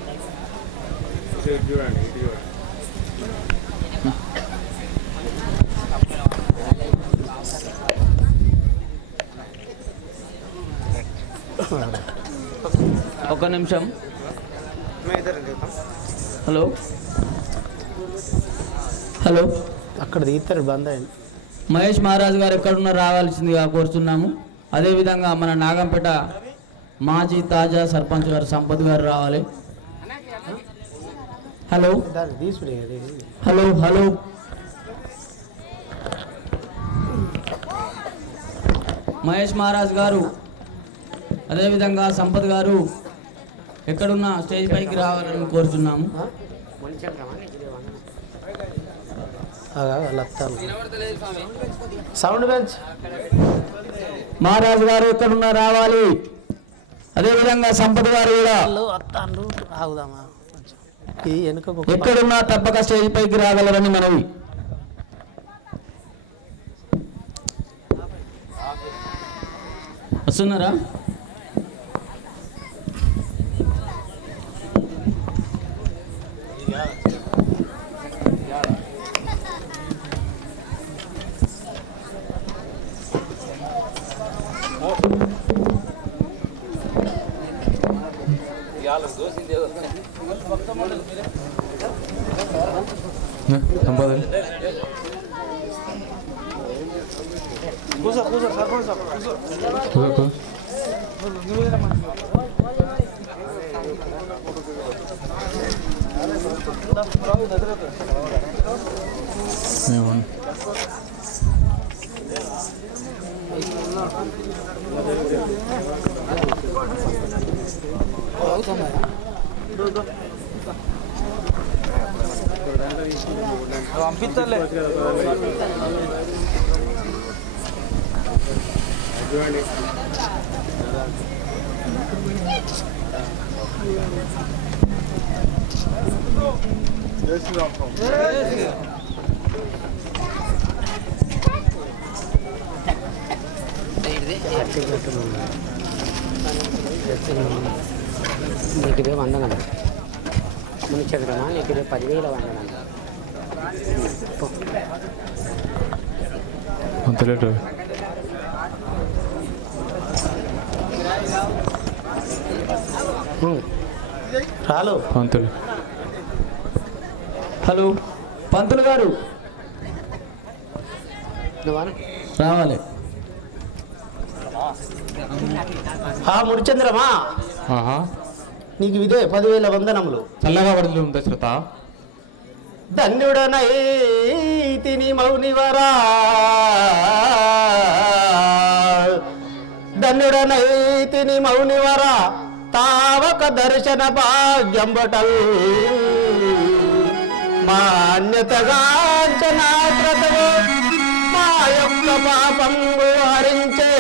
ఒక నిమిషం. హలో హలో, అక్కడ దిగుతారు బంద్ అయింది. మహేష్ మహారాజు గారు ఎక్కడున్నా రావాల్సిందిగా కోరుతున్నాము. అదేవిధంగా మన నాగంపేట మాజీ తాజా సర్పంచ్ గారు సంపత్ గారు రావాలి. Hello hello hello, Mahesh Maharaj గారు అదేవిధంగా సంపత్ గారు ఎక్కడున్నా స్టేజ్ పైకి రావాలని కోరుతున్నాము. సౌండ్ బెంచ్ మహారాజు గారు ఎక్కడున్నా రావాలి. అదేవిధంగా సంపత్ గారు కూడా ఆగుదామా? ఎక్కడున్నా తప్పక స్టేజ్ పైకి రాగలరని మనవి. వస్తున్నారా? పంపిస్తలే. నీకు ఇదే వందనం మునిచంద్రమా, నీకు ఇదే 10,000 వందనం. అంతలేటు రాలు పంతులు. హలో పంతులు గారు రావాలి. ముడిచంద్రమా, ఆహా, నీకు ఇదే 10,000 వందనములు. చల్లగా పడుతుంది దశరథ. ధన్యుడనైతిని మౌనివరా, ధన్యుడనైతిని మౌనివరా, తావక దర్శన భాగ్యంబటల్ మాన్యతగాంచనాత్రతవు మా యొక్క పాపంబు హరించే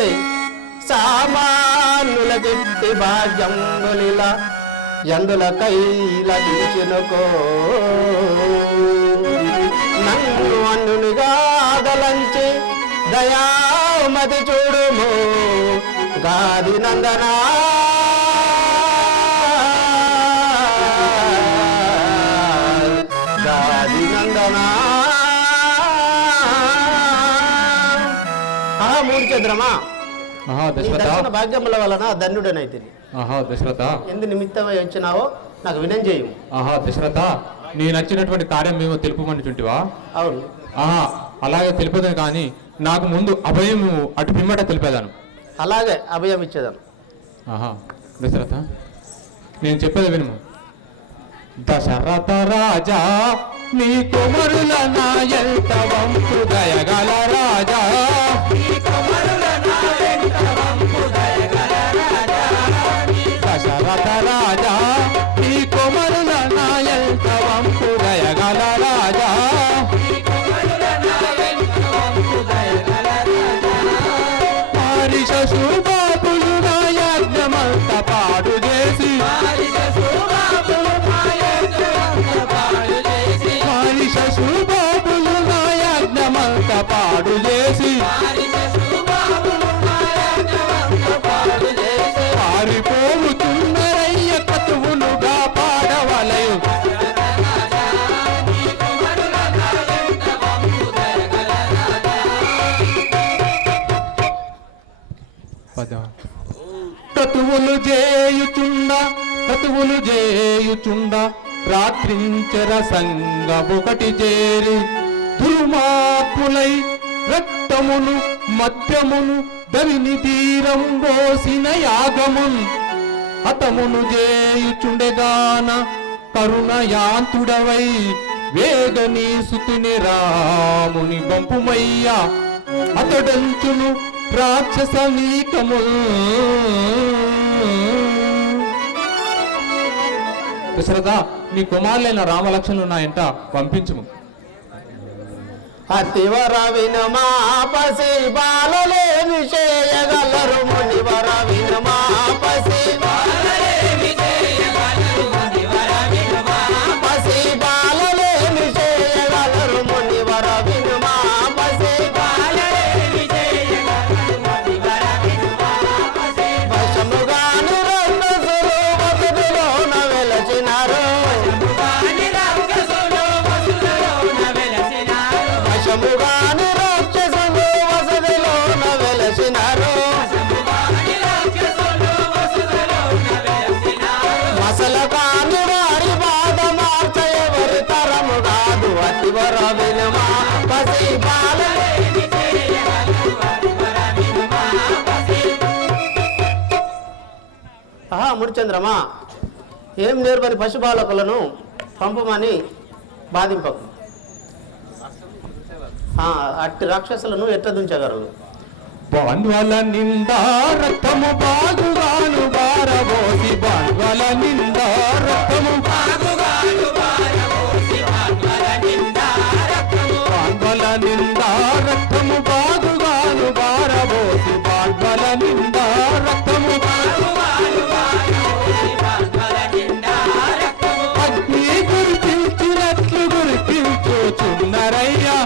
సామానుల గిట్టి భాగ్యంబులిలా ఎందుల కైల దించినకో నన్ను అన్నునిగా దలంచి దయామతి చూడుము గాది నందనా గాది నందనా మూడు చంద్రమా దర్శన భాగ్యముల వలన ధన్యుడనైతే దశరథ ఎందు నిమిత్తమై వచ్చినావో నాకు వినం చేయు. దశరథ నీ నచ్చినటువంటి కార్యం మేము తెలుపమనిచుంటివా? అవును. అలాగే తెలిపేదని కానీ నాకు ముందు అభయం అటు పిమ్మట తెలిపేదాను. అలాగే అభయం ఇచ్చేదాను. దశరథ నేను చెప్పేది విను. దశరథ రాజా నీ కుమరుల నాయంత వంపు దయగల రాజా దశరథ రాజా నీ కుమరుల నాయంత వంపు దయగల రాజా శుభాపులు నా యజ్ఞమంత పాడు చేసి శుభాపులు నా యజ్ఞమంత పాడు చేసి పారిపోతున్నరయ్య కతువులుగా పాడవలయు కతువులు చేయుచుండ రాత్రించర సంగమొకటి చేరి దుర్మార్పులై రక్తమును మద్యమును దవిని తీరం పోసిన యాగమున్ హతమును చేయుచుండెగాన కరుణయాంతుడవై వేగనీ సుతుని రాముని బంపుమయ్యా అతడంచును రాక్షస నీకము. దశరథ నీ కుమారులైన రామలక్ష్మణులు నా ఎంట పంపించుము. అతివర వినమాపసి బాలలేమి చేయగలరు మునివర వినమాపసి బాలలేమి చేయగలరు మునివర వినమాపసి బాలలేమి చేయగలరు మునివర వినమాపసి బాలలేమి చేయగలరు మునివర వినమాపసి వశముగాని రంగసులు వసులోన వెలసినారు వశముగాని రాక్షసులు వసతిలోన వెలసినారు మసల కాని వారి బాధ మార్చ ఎవరి తరము కాదు అతివర వినుమా పసి బాలలేమి చేయగలరు అతివర వినుమా పసి. ముడిచంద్రమా ఏం నేర్పని పశుబాలకులను పంపమని బాధింపకు. అట్టి రాక్షసులను ఎట్లా దుంచగలరు? బాండ్వల నిండా రక్తము బాగుగాను బారబోసి బాండ్వల నిండా రక్తము బాగుగాను బారబోసి బాండ్వల నిండా రక్తము బాండ్వల నిండా రక్తము బాగుగాను బారబోసి బాండ్వల నిండా రక్తము బాగుగాను బారబోసి బాండ్వల నిండా రక్తము అగ్ని గుర్తించినట్లు గుర్తించుచున్నరయ్యా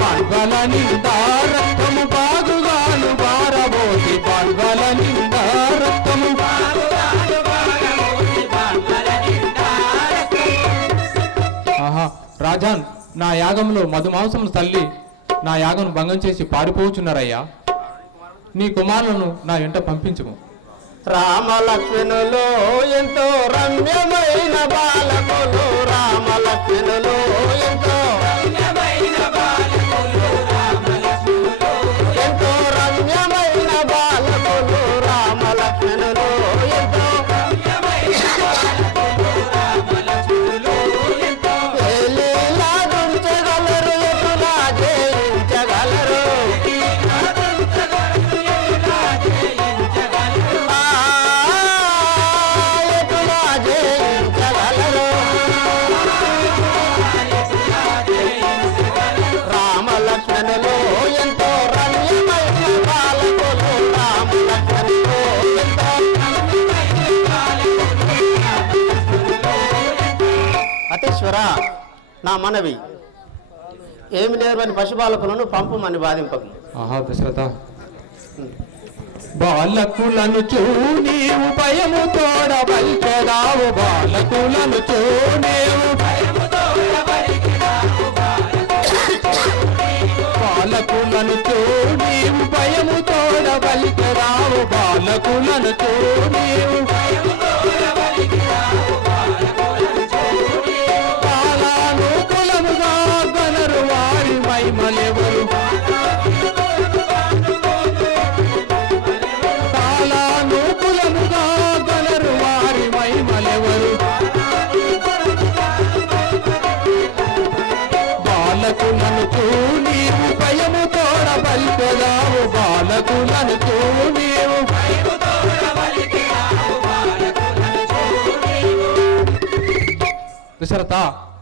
పాల్వల నిండా రక్తము బాగుగాను బారబోసి పాల్వల నిండా రక్తము రాజాన్ నా యాగంలో మధుమాంసమును తల్లి నా యాగం భంగం చేసి పారిపోచున్నారయ్యా నీ కుమారులను నా వెంట పంపించుము. రామలక్ష్మణులు ఎంతో రమ్యమైన బాలకులు రామలక్ష్మణులు ఎంతో రమ్యమైన బాలకులు రామలక్ష్మణులు ఎంతో రమ్యమైన బాలకులు రామలక్ష్మణులు ఎంతో రమ్యమైన బాలకులు రామలక్ష్మణులు ఎంతో లీలా దుంచగలరు ఎటులా జయించగలరు అతీశ్వర నా మనవి, ఏమి నేర్వని పశుబాలకులను పంపుమని బాధింపకు. ఆహా దశరథ, బాలకులను చూనీవు భయము తోడవల్చెదావు, బాలకులను చూనీవు బాలకులను చూనీవు భయము తోడవల్చెదావు, బాలకులను చూనీవు బాలాను కులముగా గనరు వారి మైమలెవరు, బాలాను కులముగా గనరు వారి మైమలెవరు, బాలకులను చూనీవు భయము తోడవల్చెదావు, బాలకులను చూనీవు దశరథ,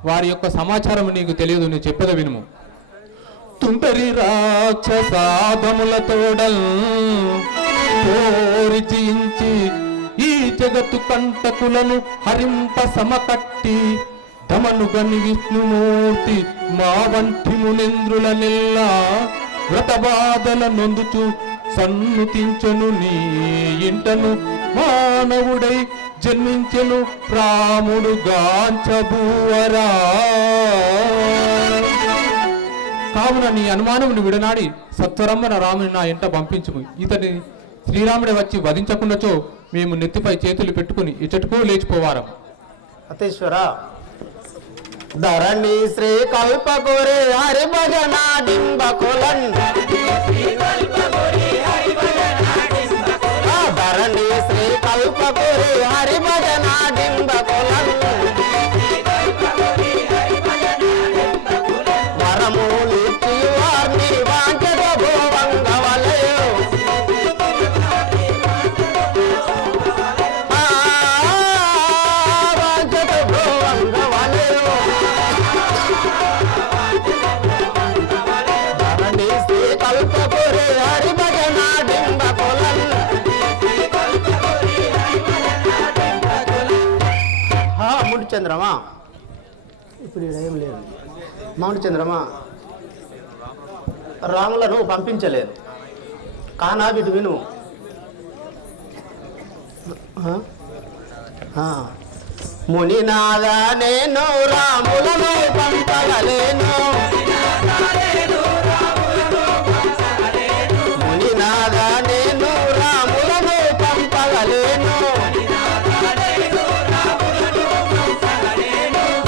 వారి యొక్క సమాచారం నీకు తెలియదు, నేను చెప్పేది వినుము. తుంటరి రాక్షసాధముల తోడల్ పోరి జయించి ఈ జగత్తు కంటకులను హరింప సమకట్టి దమనుగని విష్ణుమూర్తి మా వంటి మునేంద్రుల నెల్ల వ్రతబాధల నొందుచు సన్నుతించెను నీ ఇంటను మానవుడై జన్మించెను రాముడు గాంచబూవరా. కావున నీ అనుమానమును విడనాడి సత్వరమ్మన రాముని నా ఇంట పంపించుము. ఇతని శ్రీరాముడే వచ్చి వధించకుండాచో మేము నెత్తిపై చేతులు పెట్టుకుని ఇచ్చటకు లేచిపోవారం. అతీశ్వర ధరణి శ్రీ కల్పగురి హరి భజన డింబకులన్, ధరణి శ్రీ కల్పగురి హరి భజన డింబకులన్, వరములిచ్చి వారిని వాంఛత భువంగవలయు, వాంఛత భువంగవలయు, ధరణి శ్రీ కల్పగురి హరి భజన డింబకులన్. ముడి చంద్రమా, ఇప్పుడు ఇక్కడ ఏం లేదు. మౌంట్ చంద్రమా, రాములను పంపించలేదు కానా వీటి విను. మునినాదా నేను రాములను పంపగలేను, మునినాదా నేను రాములను పంపగలేను,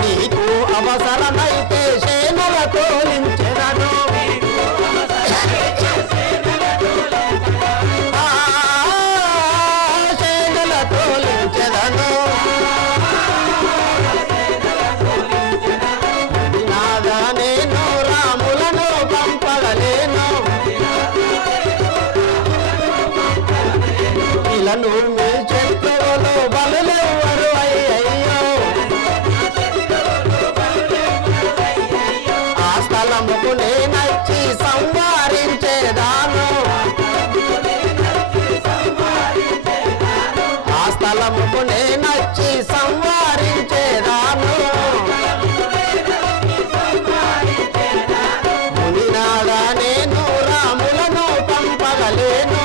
నీకు అవసరమైతే సేనల తోలించెదను, సేనల తోలించెదను, నాదా నేను రాములను పంపగలేను, ఇలను మీ చెట్టులో బలులెవ్వరు అయ్యయ్యో, ఆ స్థలముకు నేనచ్చి సంవారించేదాను, ఆ స్థలముకు నేనచ్చి సంవారించేదాను, మునినాడా నేను రాములను పంపగలేను.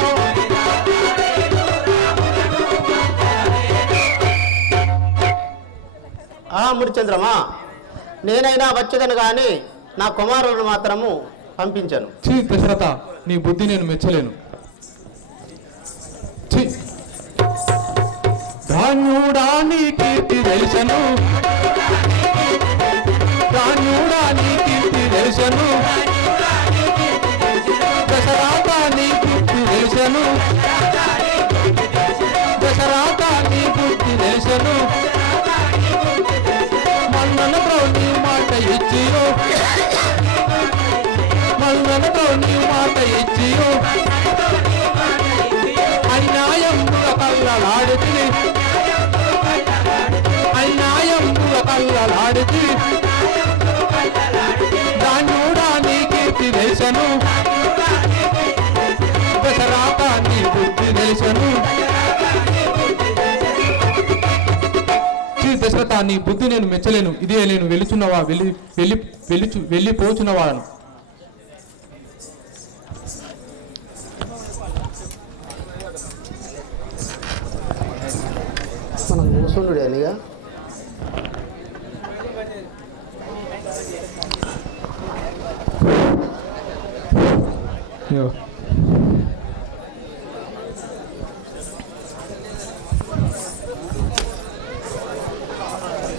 ముడిచంద్రమా, నేనైనా వచ్చేదను గాని నా కుమారులను మాత్రము పంపించను. ఛీ దశరథ, నీ బుద్ధి నేను మెచ్చలేను. ఛీ, ధాన్యుడా నీ కీర్తి తెలుసను, ధాన్యుడా నీ కీర్తి తెలుసను, దశరథ నీ కీర్తి తెలుసను, దశరథ నీ కీర్తి తెలుసను, మన్ననతో నీ మాట ఇచ్చియో, మన్ననతో నీ మాట ఇచ్చియో, అన్యాయముల కళ్ళలాడితి, అన్యాయముల కళ్ళలాడితి, ధాన్యుడా నీ కీర్తి తెలుసను, దశరథ నీ బుద్ధి తెలుసను. దశరథ నీ బుద్ధి నేను మెచ్చలేను. ఇదే నేను వెళ్ళుచున్నవా వెళ్ళిపోచున్నవాడను. మనం కూర్చుండు అనిగా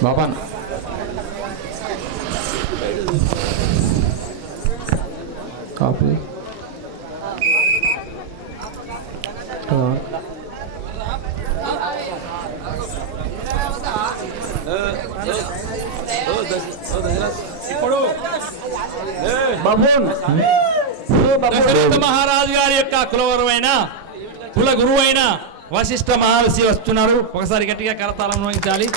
బాబా కాపీ ఇప్పుడు దశరథ మహారాజు గారి యొక్క కులగురువైన కుల గురువైన వశిష్ఠ మహర్షి వస్తున్నారు. ఒకసారి గట్టిగా కరతాళం వహించాలి.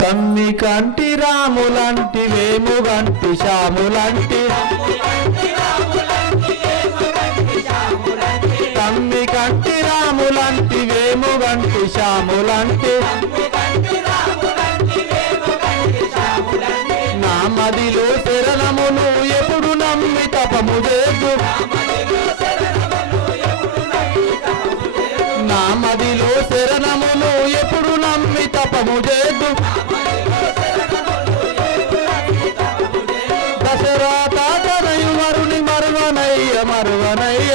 తమ్మి కంటి రాములంటి వేముగంటి శ్యాములంటి తమ్మి కంటి రాములంటి వేముగంటి శ్యాములంటి నా మదిలో శరణములు ఎప్పుడు నమ్మి తపము చేసు నా మదిలో శరణములు ఎప్పుడు నమ్మి తపము చేసు దశరథ తనయు వరుని మరువనయ్య మరువనయ్య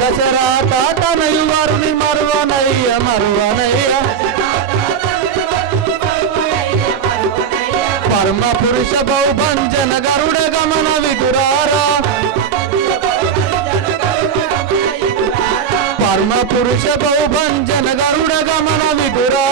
దశరథ తనయు వరుని మరువనయ్య మరువనయ్య పరమ పురుష బహుభంజన గరుడ గమన విదురారా పరమ పురుష బహుభంజన గరుడ గమన విదురా